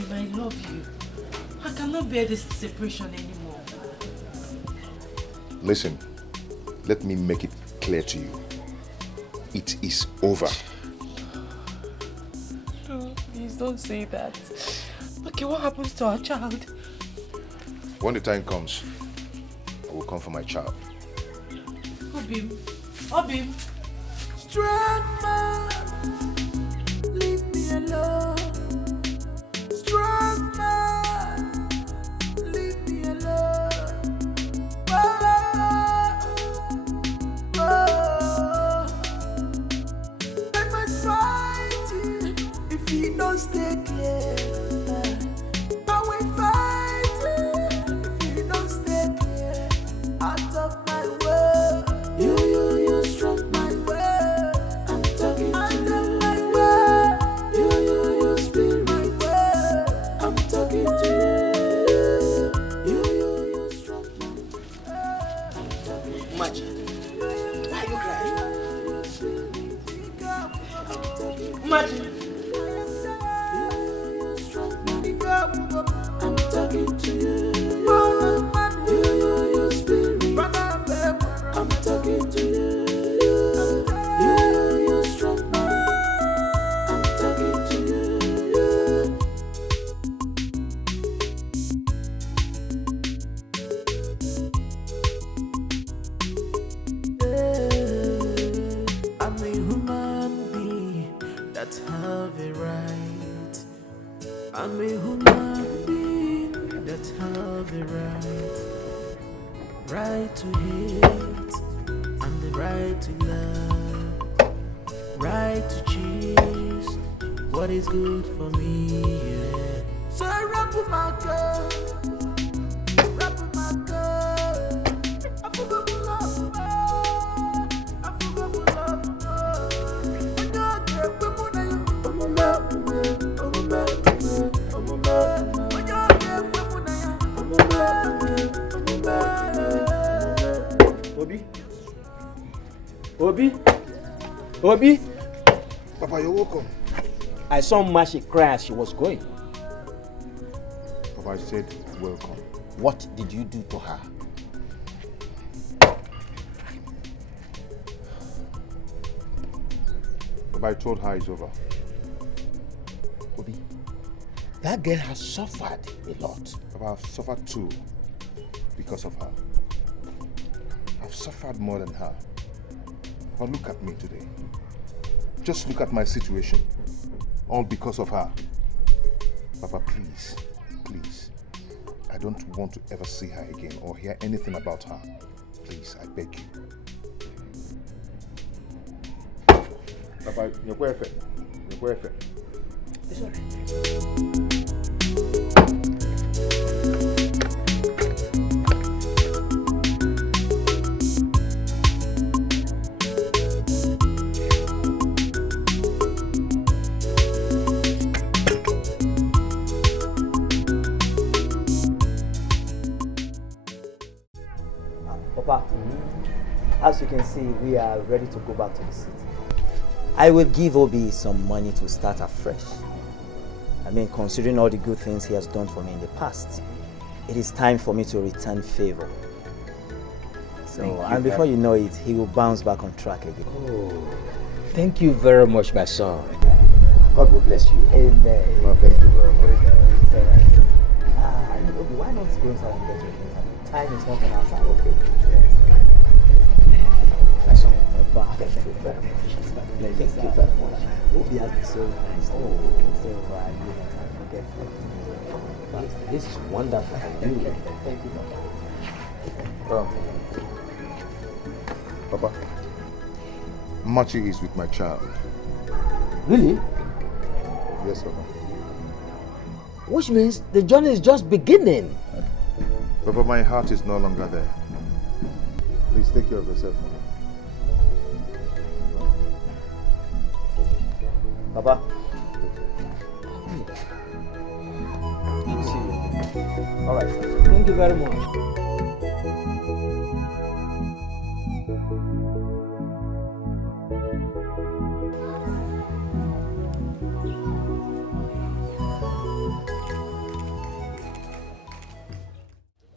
I love you. I cannot bear this separation anymore. Listen, let me make it clear to you. It is over. Oh, please don't say that. Okay, what happens to our child? When the time comes, I will come for my child. Obim. Obim. Strong man, leave me alone. Strong man, leave me alone. Oh, oh. I must fight you if you don't stay clear. I will fight you if you don't stay clear. Out of my way. You struck my way. I'm talking to you. My way. You spin my way. I'm talking to you. You struck my way. I'm talking to you. Machi, why are you crying? Machi. I'm talking to you. You spin me. I'm talking to you. You struck me. I'm talking to you. I'm a human being that have a right. I'm a human being that have a right. Right to hate and the right to love. Right to choose what is good for me, yeah. So I rap with my girl. Rap with my girl. I forgot to love her. I forgot to love her. I don't care what I am. Obi? Papa, you're welcome. I saw Mashi cry as she was going. Papa, I said welcome. What did you do to her? Papa, I told her it's over. Obi, that girl has suffered a lot. Papa, I've suffered too because of her. I've suffered more than her. Papa, look at me today. Just look at my situation. All because of her. Papa, please, please. I don't want to ever see her again or hear anything about her. Please, I beg you. Papa, you're perfect. You're perfect. It's all right. Papa, as you can see, we are ready to go back to the city. I will give Obi some money to start afresh. I mean, considering all the good things he has done for me in the past, it is time for me to return favor. So, and before you know it, he will bounce back on track again. Oh, thank you very much, my son. God will bless you. Amen. Well, thank you very much. Obi, why not go inside and get your things? Time is not on our side. Okay. My son. Papa, thank you very much. Thank you very much. Obi has been so nice. So, you forget. This is wonderful. Thank you. Thank you, Papa. Papa, Machi is with my child. Really? Yes, Papa. Which means the journey is just beginning. Papa, my heart is no longer there. Please take care of yourself. Papa. All right. Thank you very much.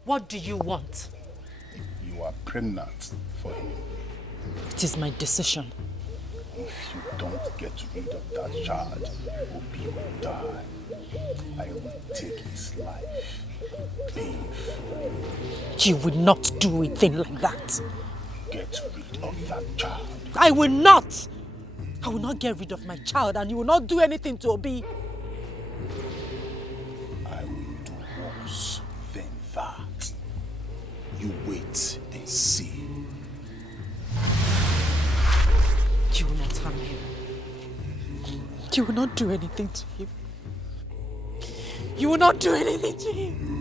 What do you want? You are pregnant for him. It is my decision. If you don't get rid of that child, Obi will die. I will take his life. You will not do a thing like that. Get rid of that child. I will not! I will not get rid of my child, and you will not do anything to Obi. I will do worse than that. You wait and see. You will not harm him. You will not do anything to him. You will not do anything to him.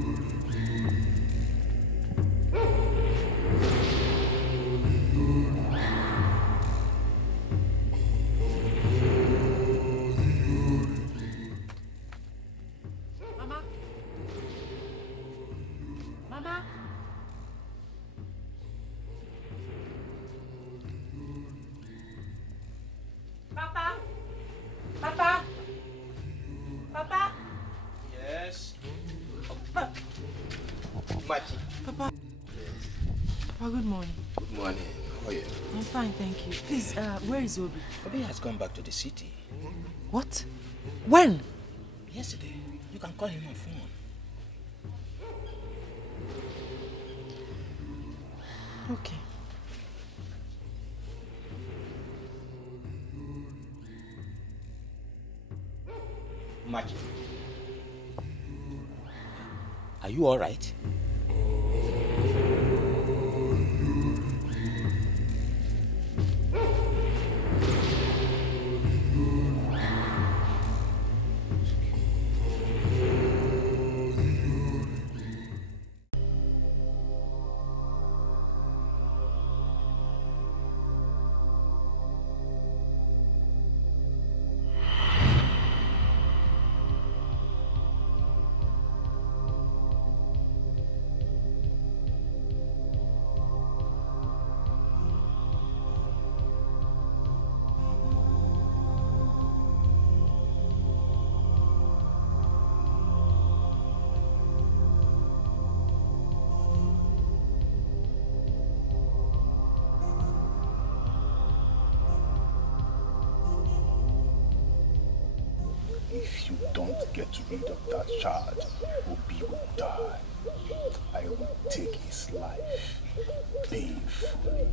Mama? Mama? Papa? Papa? Papa? Yes. Machi. Papa? Papa, good morning. Good morning. How are you? I'm fine, thank you. Please, where is Obi? Obi has gone back to the city. What? When? Yesterday. You can call him on phone. Okay. Machi. Are you all right? If you don't get rid of that child, Obi will die. I will take his life painfully.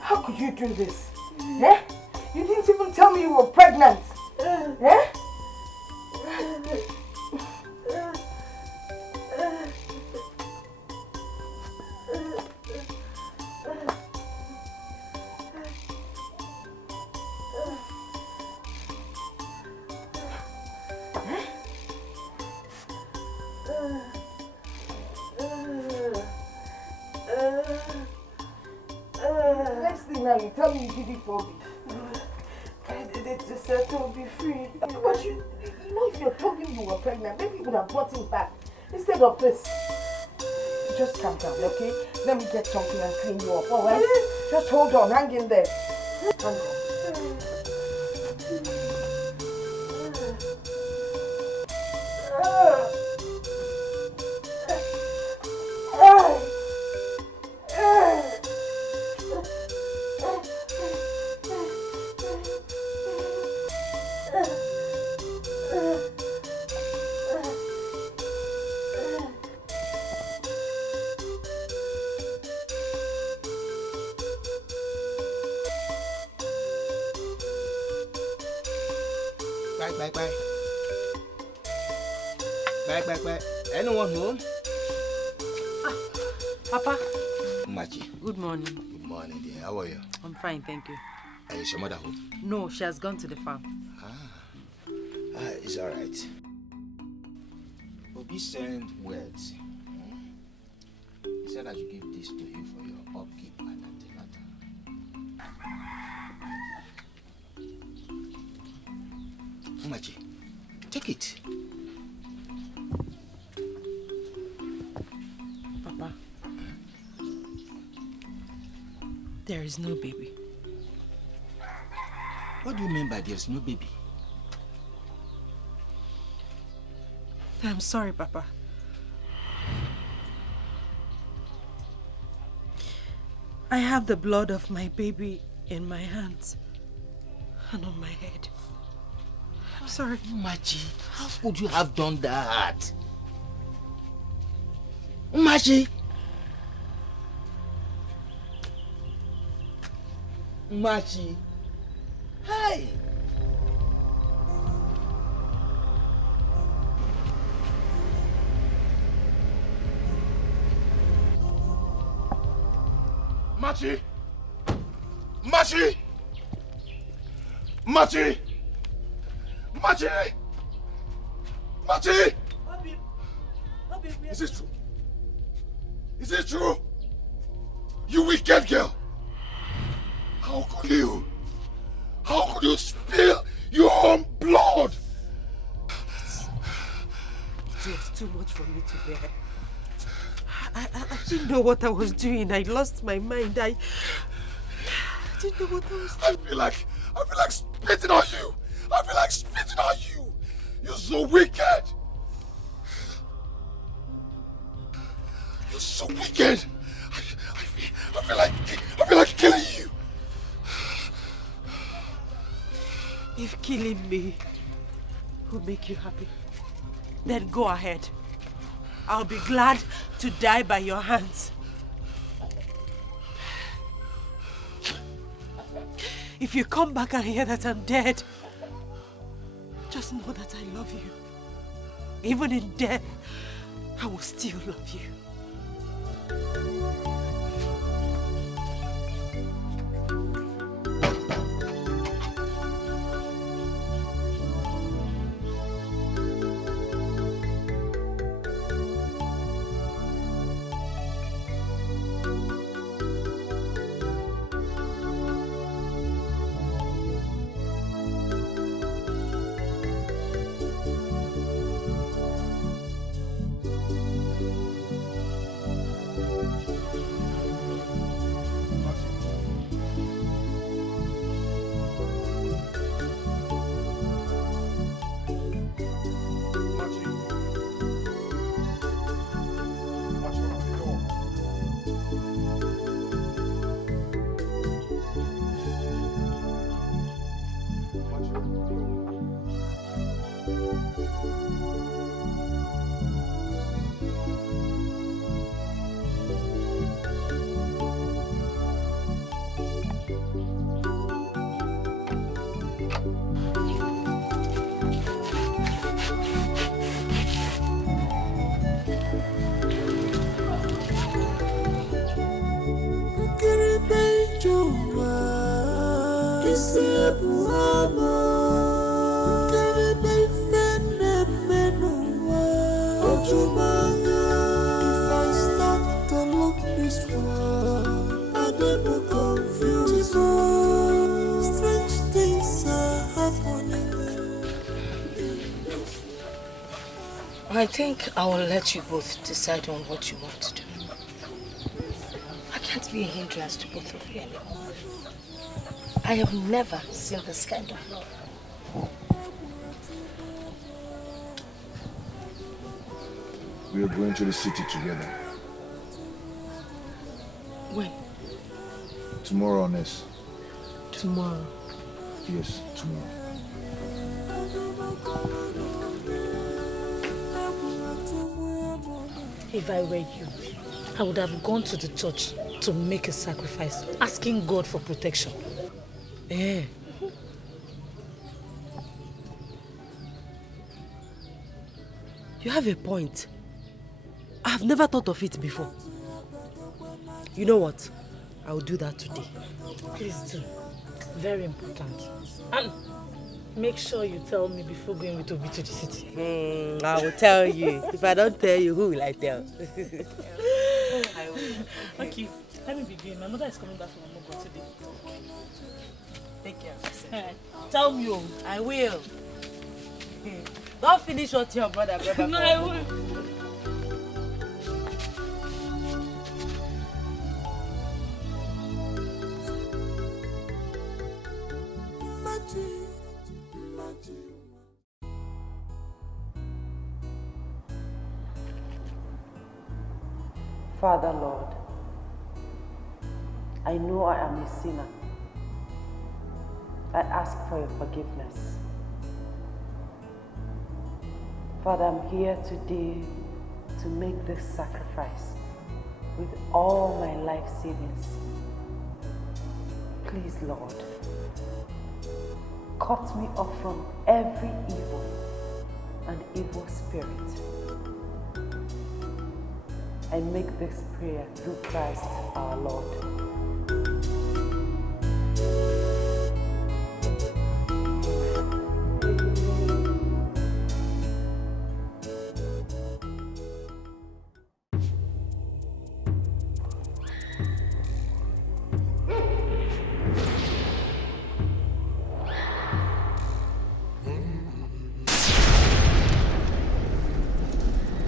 How could you do this? Eh? You didn't even tell me you were pregnant. Eh? Next thing now, you tell me you did it for me. I did it to settle, be free. But you know, if you told him you were pregnant, maybe you would have brought him back. Instead of this. Just calm down, okay? Let me get something and clean you up, alright? Just hold on, hang in there. Hang on. Bye. Anyone home? Papa. Machi. Good morning. Good morning, dear. How are you? I'm fine, thank you. Is your mother home? No, she has gone to the farm. It's all right. Obi sent words. He said I should give this to you for your upkeep and antenatal. Machi, take it. Papa, there is no baby. What do you mean by there's no baby? I'm sorry, Papa. I have the blood of my baby in my hands and on my head. I'm sorry. Machi, how could you have done that? Machi! Machi! Hey! Machi! Machi! Machi! Machi! Machi! Is it true? Is it true? You wicked girl! How could you? How could you spill your own blood? It was too much for me to bear. I didn't know what I was doing. I lost my mind. I didn't know what I was doing. I feel like spitting on you. I feel like spitting on you. You're so wicked. You're so wicked. I feel like killing you. If killing me will make you happy, then go ahead. I'll be glad to die by your hands. If you come back and hear that I'm dead, just know that I love you. Even in death, I will still love you. I think I will let you both decide on what you want to do. I can't be a hindrance to both of you anymore. I have never seen this kind of love. We are going to the city together. When? Tomorrow, Ness. Tomorrow? Yes, tomorrow. If I were you, I would have gone to the church to make a sacrifice, asking God for protection. Eh. You have a point. I've never thought of it before. You know what? I'll do that today. Please do. Very important. And make sure you tell me before going with Obi to the city. I will tell you. If I don't tell you, who will I tell? I will. Okay, let me begin. My mother is coming back from Omogo today. Take care of yourself. Right. Tell me, oh. I will. Don't finish what your brother brought back. No, I will. Father Lord, I know I am a sinner. I ask for your forgiveness. Father, I'm here today to make this sacrifice with all my life savings. Please, Lord, cut me off from every evil and evil spirit. I make this prayer through Christ our Lord.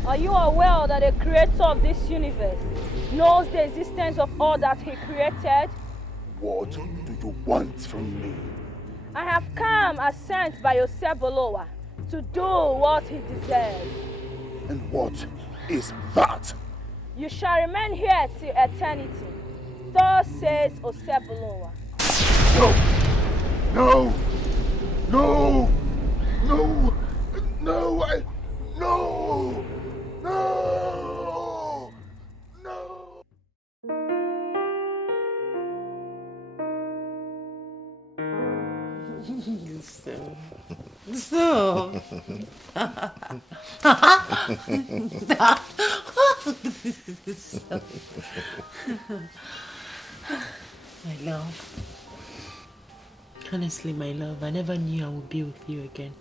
Are you aware that the creator of this universe knows the existence of all that he created? What do you want from me? I have come as sent by Osebolowa to do what he deserves. And what is that? You shall remain here till eternity. Thus says Osebolowa. No! No! No! No! No! No! No! So. My love. Honestly, my love, I never knew I would be with you again.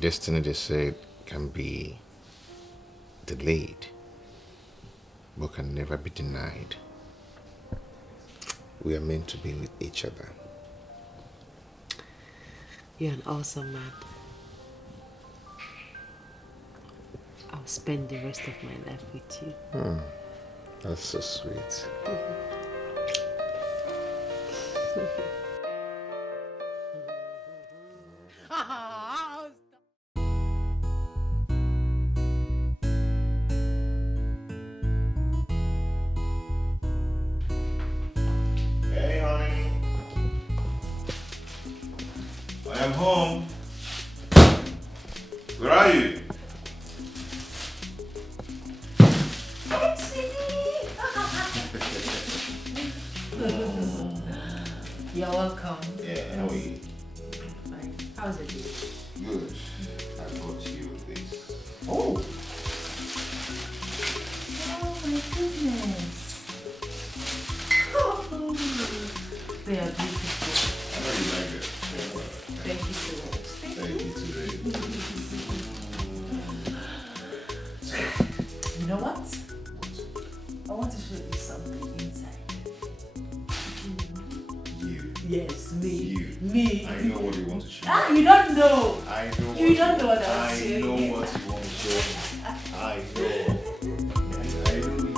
Destiny, they said, can be delayed, but can never be denied. We are meant to be with each other. You're an awesome man. I'll spend the rest of my life with you. That's so sweet. Hey, honey. I am home. Where are you? You're welcome. Yeah, how are you? Fine. How's it going? Good. I brought you this. Oh! Oh my goodness. They are beautiful. I know you like it. Yes. Thank you so much. Thank you today. You know what? I want to show you something inside. You? Yes, me. You. Me. I know what you want to show me. Ah, you don't know. I know You don't know what I was I saying. know what you want to show me. I know. I know you.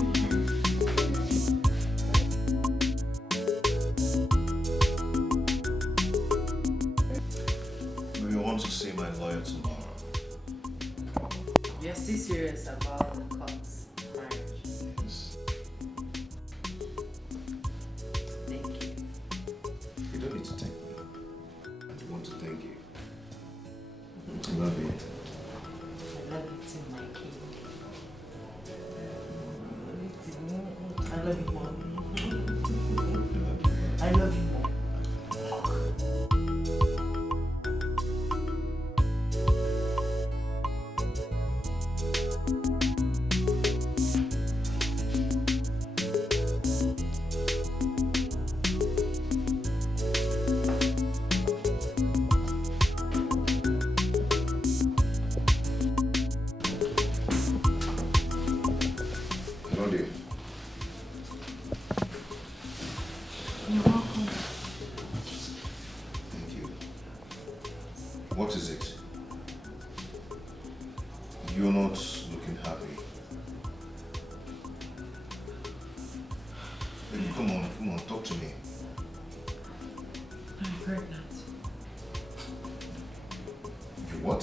We want to see my lawyer tomorrow. You're still serious about the court's marriage? Yes. Thank you. You don't need to thank me. I want to thank you. I love you. I love you too, my king. I love you more. I love you more. What is it? You're not looking happy. Baby, come on, talk to me. I'm pregnant. You what?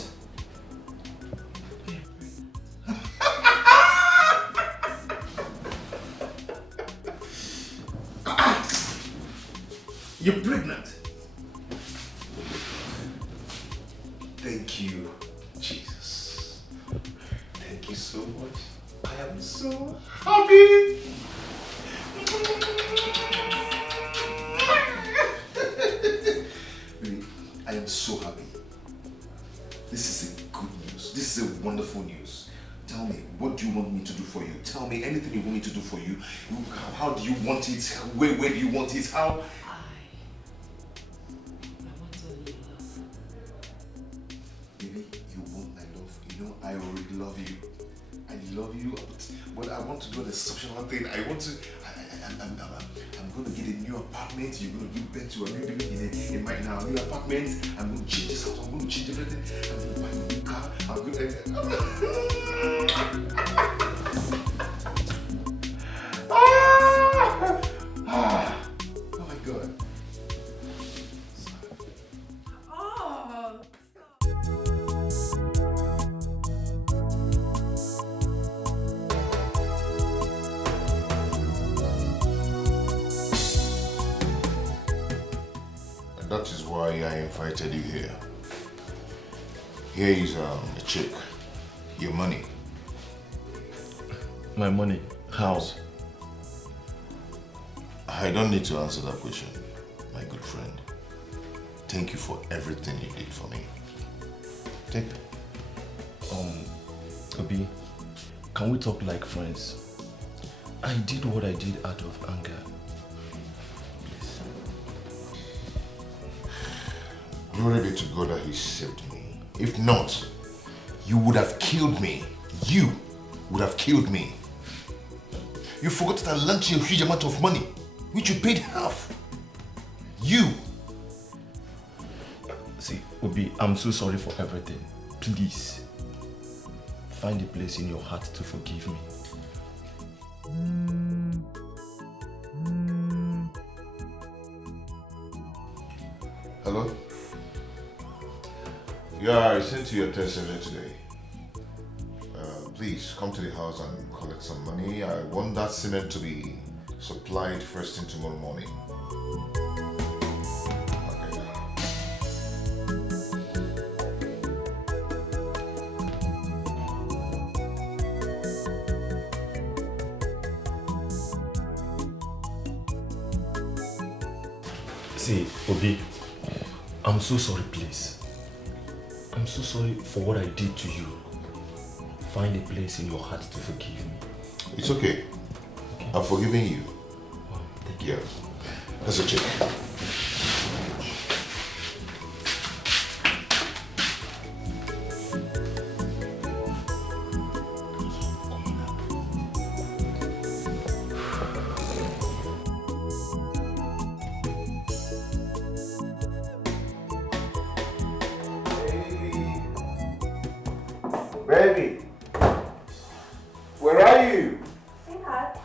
You're pregnant? Thank you, Jesus. Thank you so much. I am so happy. Baby, I am so happy. This is a good news. This is a wonderful news. Tell me, what do you want me to do for you? Tell me anything you want me to do for you. How do you want it? Where do you want it? How? I already love you. I love you, but I want to do an exceptional thing. I'm going to get a new apartment. You're going to give birth to a new baby in my new apartment. I'm going to change this house. I'm going to change everything. I'm going to buy a new car. I'm going to... Oh my God. That is why I invited you here. Here is a check. Your money. My money? How? I don't need to answer that question, my good friend. Thank you for everything you did for me. Take it. Obi, can we talk like friends? I did what I did out of anger. Glory be to God that He saved me. If not, you would have killed me. You would have killed me. You forgot that I lent you a huge amount of money, which you paid half. You. See, Obi, I'm so sorry for everything. Please, find a place in your heart to forgive me. Hello? Yeah, I sent you a text earlier today. Please come to the house and collect some money. I want that cement to be supplied first thing tomorrow morning. See, Obi, I'm so sorry, please. I'm so sorry for what I did to you. Find a place in your heart to forgive me. It's okay. I've forgiven you. Wow, thank you. Yeah. That's a check. Baby, where are you? Sweetheart.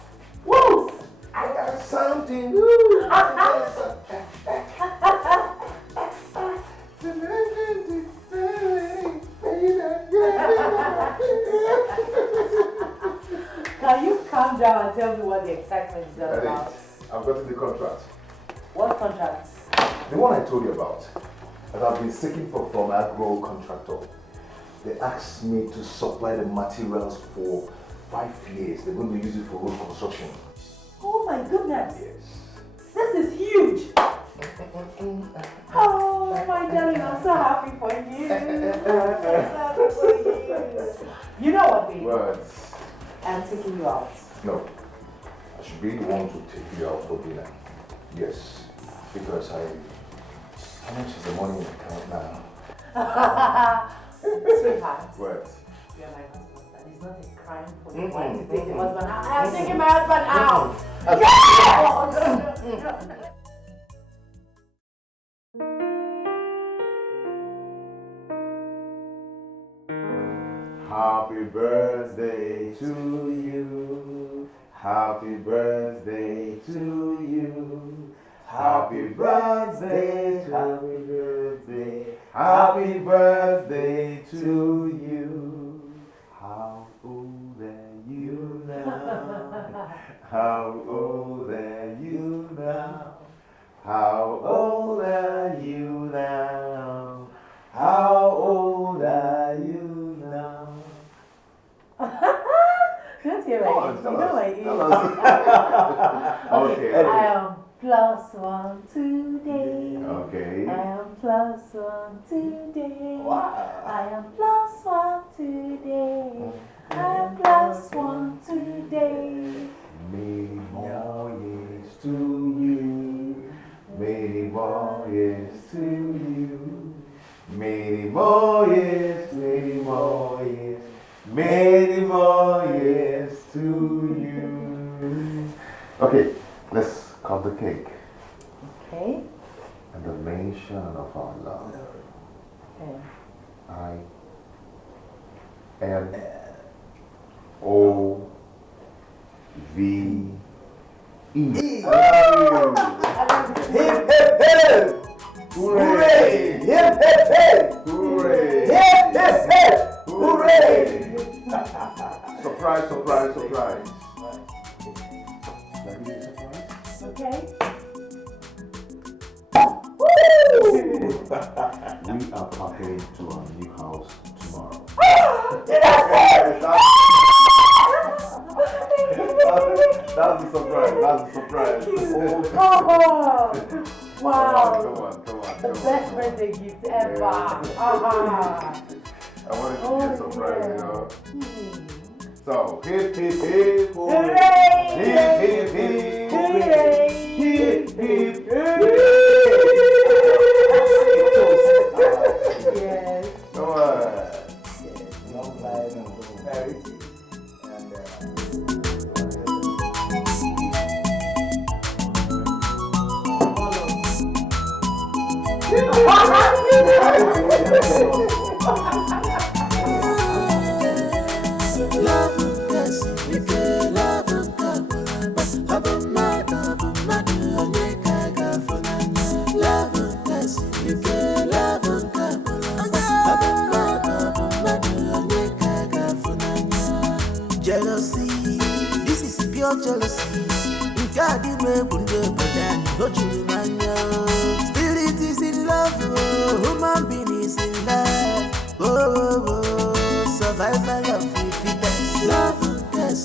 Woo! I got something. Woo! Can you calm down and tell me what the excitement is all about? I've gotten the contract. What contract? The one I told you about. That I've been seeking for from agro contractor. They asked me to supply the materials for 5 years. They're going to use it for road construction. Oh my goodness. Yes. This is huge. Oh my darling, I'm so happy for you. I'm so happy for you. You know what, baby? What? I'm taking you out. No. I should be the one to take you out for dinner. Yes. Because how much is the money in the account now? Sweetheart. What? You are my husband. And it's not a crime for the wife to take the husband out. I am taking my husband out. Happy birthday to you. Happy birthday to you. Happy birthday, happy birthday, happy birthday to you. How old are you now? How old are you now? How old are you now? How old are you now? Don't hear my age. You know my age. Okay. I am +1 today. Okay. I am +1 today. Wow. I am +1 today. I am +1 today. Many more years to you. Many more years to you. Many more years, many more years. Many more years to you. Okay, let's cut the cake. Okay. And the mention of our love. Okay. I-N-O-V-E. I love you. Hip, hip, hip. Hooray. Hip, hip, hip. Hooray. Hip, hip, hip. Hooray. Surprise, surprise, surprise. Let me get a surprise. Okay. We are packing to our new house tomorrow. That's a surprise. That's a surprise. Oh, wow. Come on. The best birthday gift ever. I wanted to be a surprise, you know. So, hip, hip, hip, hooray! Hip, hip, hip, hooray! Hip, hip, hip, yes. Come on. Long life and prosperity. Jealousy, this is pure jealousy. God, you may wonder, but then you don't know. Still, it is in love, oh, human being is in love. Oh, survival of the fittest. Love, yes,